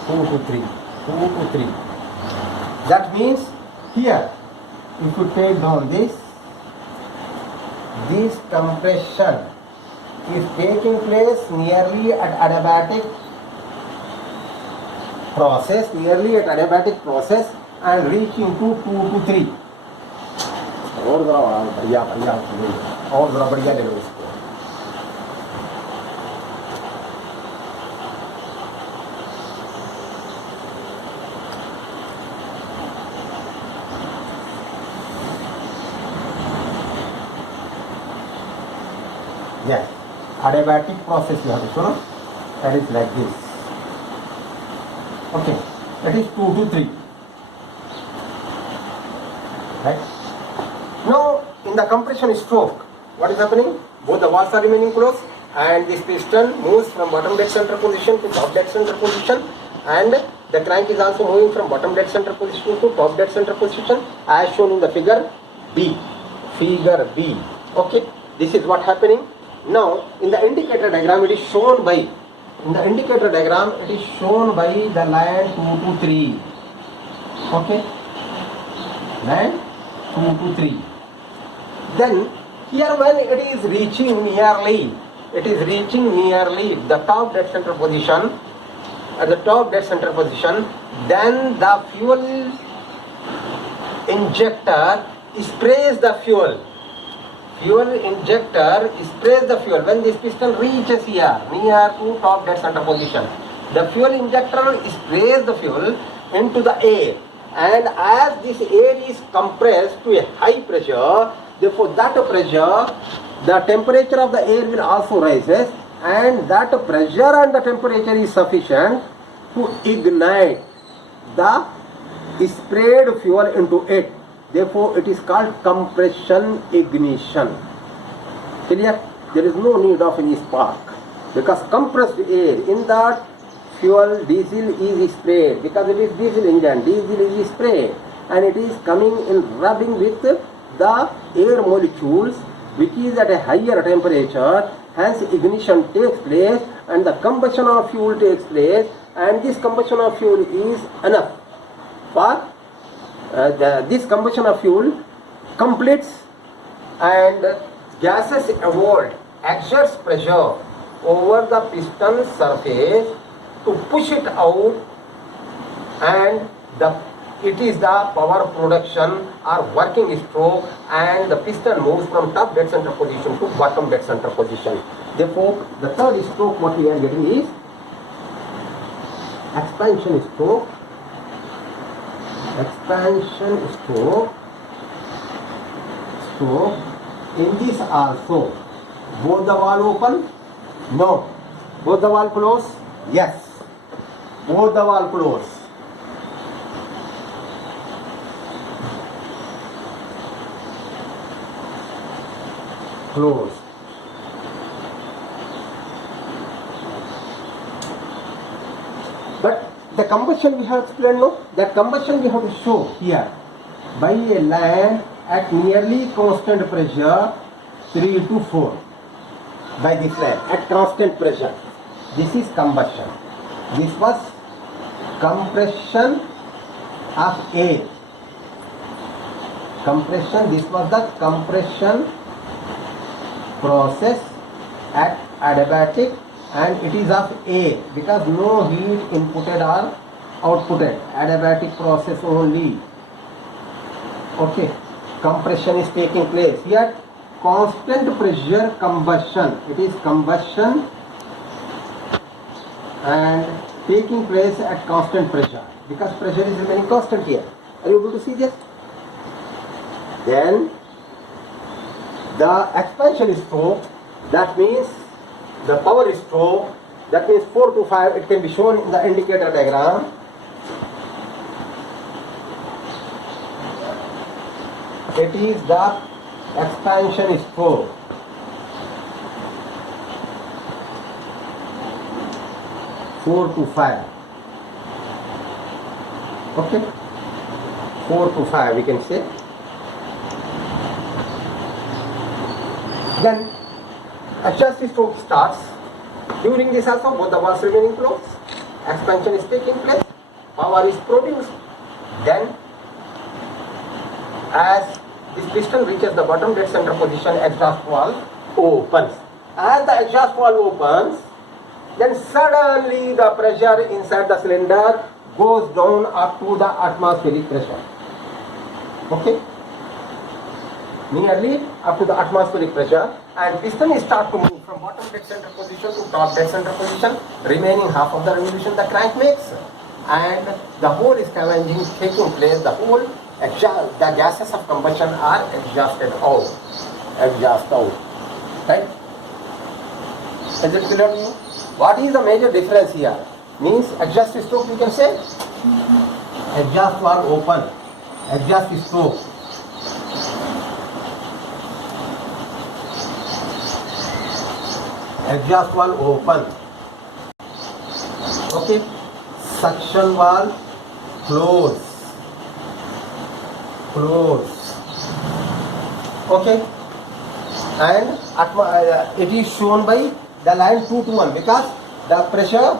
2 to 3. 2 to 3. That means here, if you take down this compression is taking place nearly at adiabatic process, and reaching to 2 to 3. और ज़रा बढ़िया ले लो इसको. Yes, adiabatic process you have to show. That is like this. Okay, that is 2 to 3. Right? Now, in the compression stroke, what is happening? Both the valves are remaining closed, and this piston moves from bottom dead center position to top dead center position, and the crank is also moving from bottom dead center position to top dead center position, as shown in the figure B. Figure B. Okay, this is what happening. Now, in the indicator diagram, it is shown by the line 2 to 3. Okay, line 2 to 3. Then here, when it is reaching nearly the top dead center position, at the top dead center position, then the fuel injector sprays the fuel. When this piston reaches here near to top dead center position, the fuel injector sprays the fuel into the air, and as this air is compressed to a high pressure, therefore that pressure, the temperature of the air will also rises, and that pressure and the temperature is sufficient to ignite the sprayed fuel into it. Therefore, it is called compression ignition. Clear? There is no need of any spark, because compressed air, in that fuel diesel is sprayed, because it is diesel engine, diesel is sprayed, and it is coming in rubbing with the air molecules, which is at a higher temperature. Hence, ignition takes place, and the combustion of fuel takes place, and this combustion of fuel is enough for this combustion of fuel completes, and gases evolved exerts pressure over the piston surface to push it out, and it is the power production or working stroke, and the piston moves from top dead center position to bottom dead center position. Therefore, the third stroke what we are getting is expansion stroke. Expansion stroke. In this also, both the valve open? No. Both the valve close? Yes. Both the valve close. Close. But the combustion we have explained, no? That combustion we have to show here by a line at nearly constant pressure 3 to 4. By this line at constant pressure. This is combustion. This was compression of air. Compression, this was the compression process at adiabatic, and it is of air because no heat inputted or outputted. Adiabatic process only. Okay. Compression is taking place here. Constant pressure combustion. It is combustion and taking place at constant pressure because pressure is remaining constant here. Are you able to see this? Then the expansion stroke, that means the power stroke, that means 4 to 5, it can be shown in the indicator diagram. It is the expansion stroke. Four to 5. Okay? 4 to 5 we can say. Then exhaust stroke starts. During this also both the valves remaining closed. Expansion is taking place. Power is produced. Then as this piston reaches the bottom dead center position, exhaust valve opens. As the exhaust valve opens, then suddenly the pressure inside the cylinder goes down up to the atmospheric pressure. Okay? Nearly up to the atmospheric pressure, and piston start to move from bottom dead center position to top dead center position, remaining half of the revolution the crank makes, and the whole scavenging taking place. The whole the gases of combustion are exhausted out. Exhaust out. Right? Is it clear to you? What is the major difference here? Means exhaust stroke we can say. Exhaust valve open. Exhaust stroke. Exhaust valve open. Okay. Suction valve close. Close. Okay. And it is shown by the line 2 to 1 because the pressure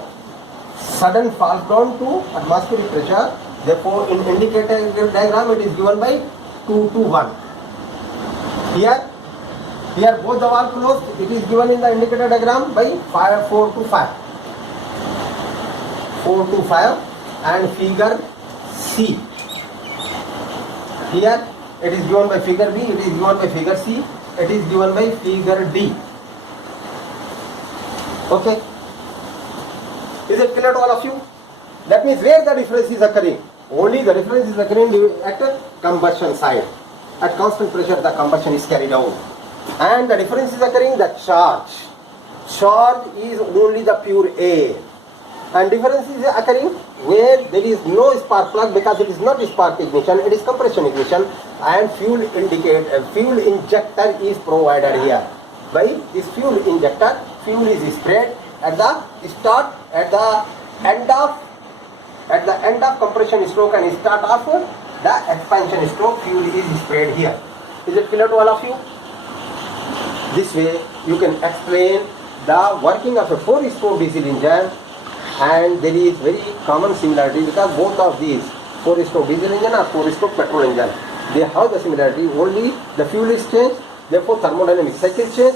sudden falls down to atmospheric pressure. Therefore, in indicator diagram it is given by 2 to 1. Here both the valve closed. It is given in the indicator diagram by 4 to 5. 4 to 5 and figure C. Here it is given by figure B. It is given by figure C. It is given by figure D. Okay. Is it clear to all of you? That means where the difference is occurring? Only the difference is occurring at the combustion side. At constant pressure the combustion is carried out. And the difference is occurring the charge. Charge is only the pure air. And difference is occurring where there is no spark plug because it is not spark ignition, it is compression ignition, and fuel injector is provided here. By this fuel injector, fuel is sprayed at the start, at the end of compression stroke and start of the expansion stroke, fuel is sprayed here. Is it clear to all of you? This way you can explain the working of a 4-stroke diesel engine, and there is very common similarity because both of these 4-stroke diesel engine or 4-stroke petrol engine, they have the similarity. Only the fuel is changed Therefore, thermodynamic cycle change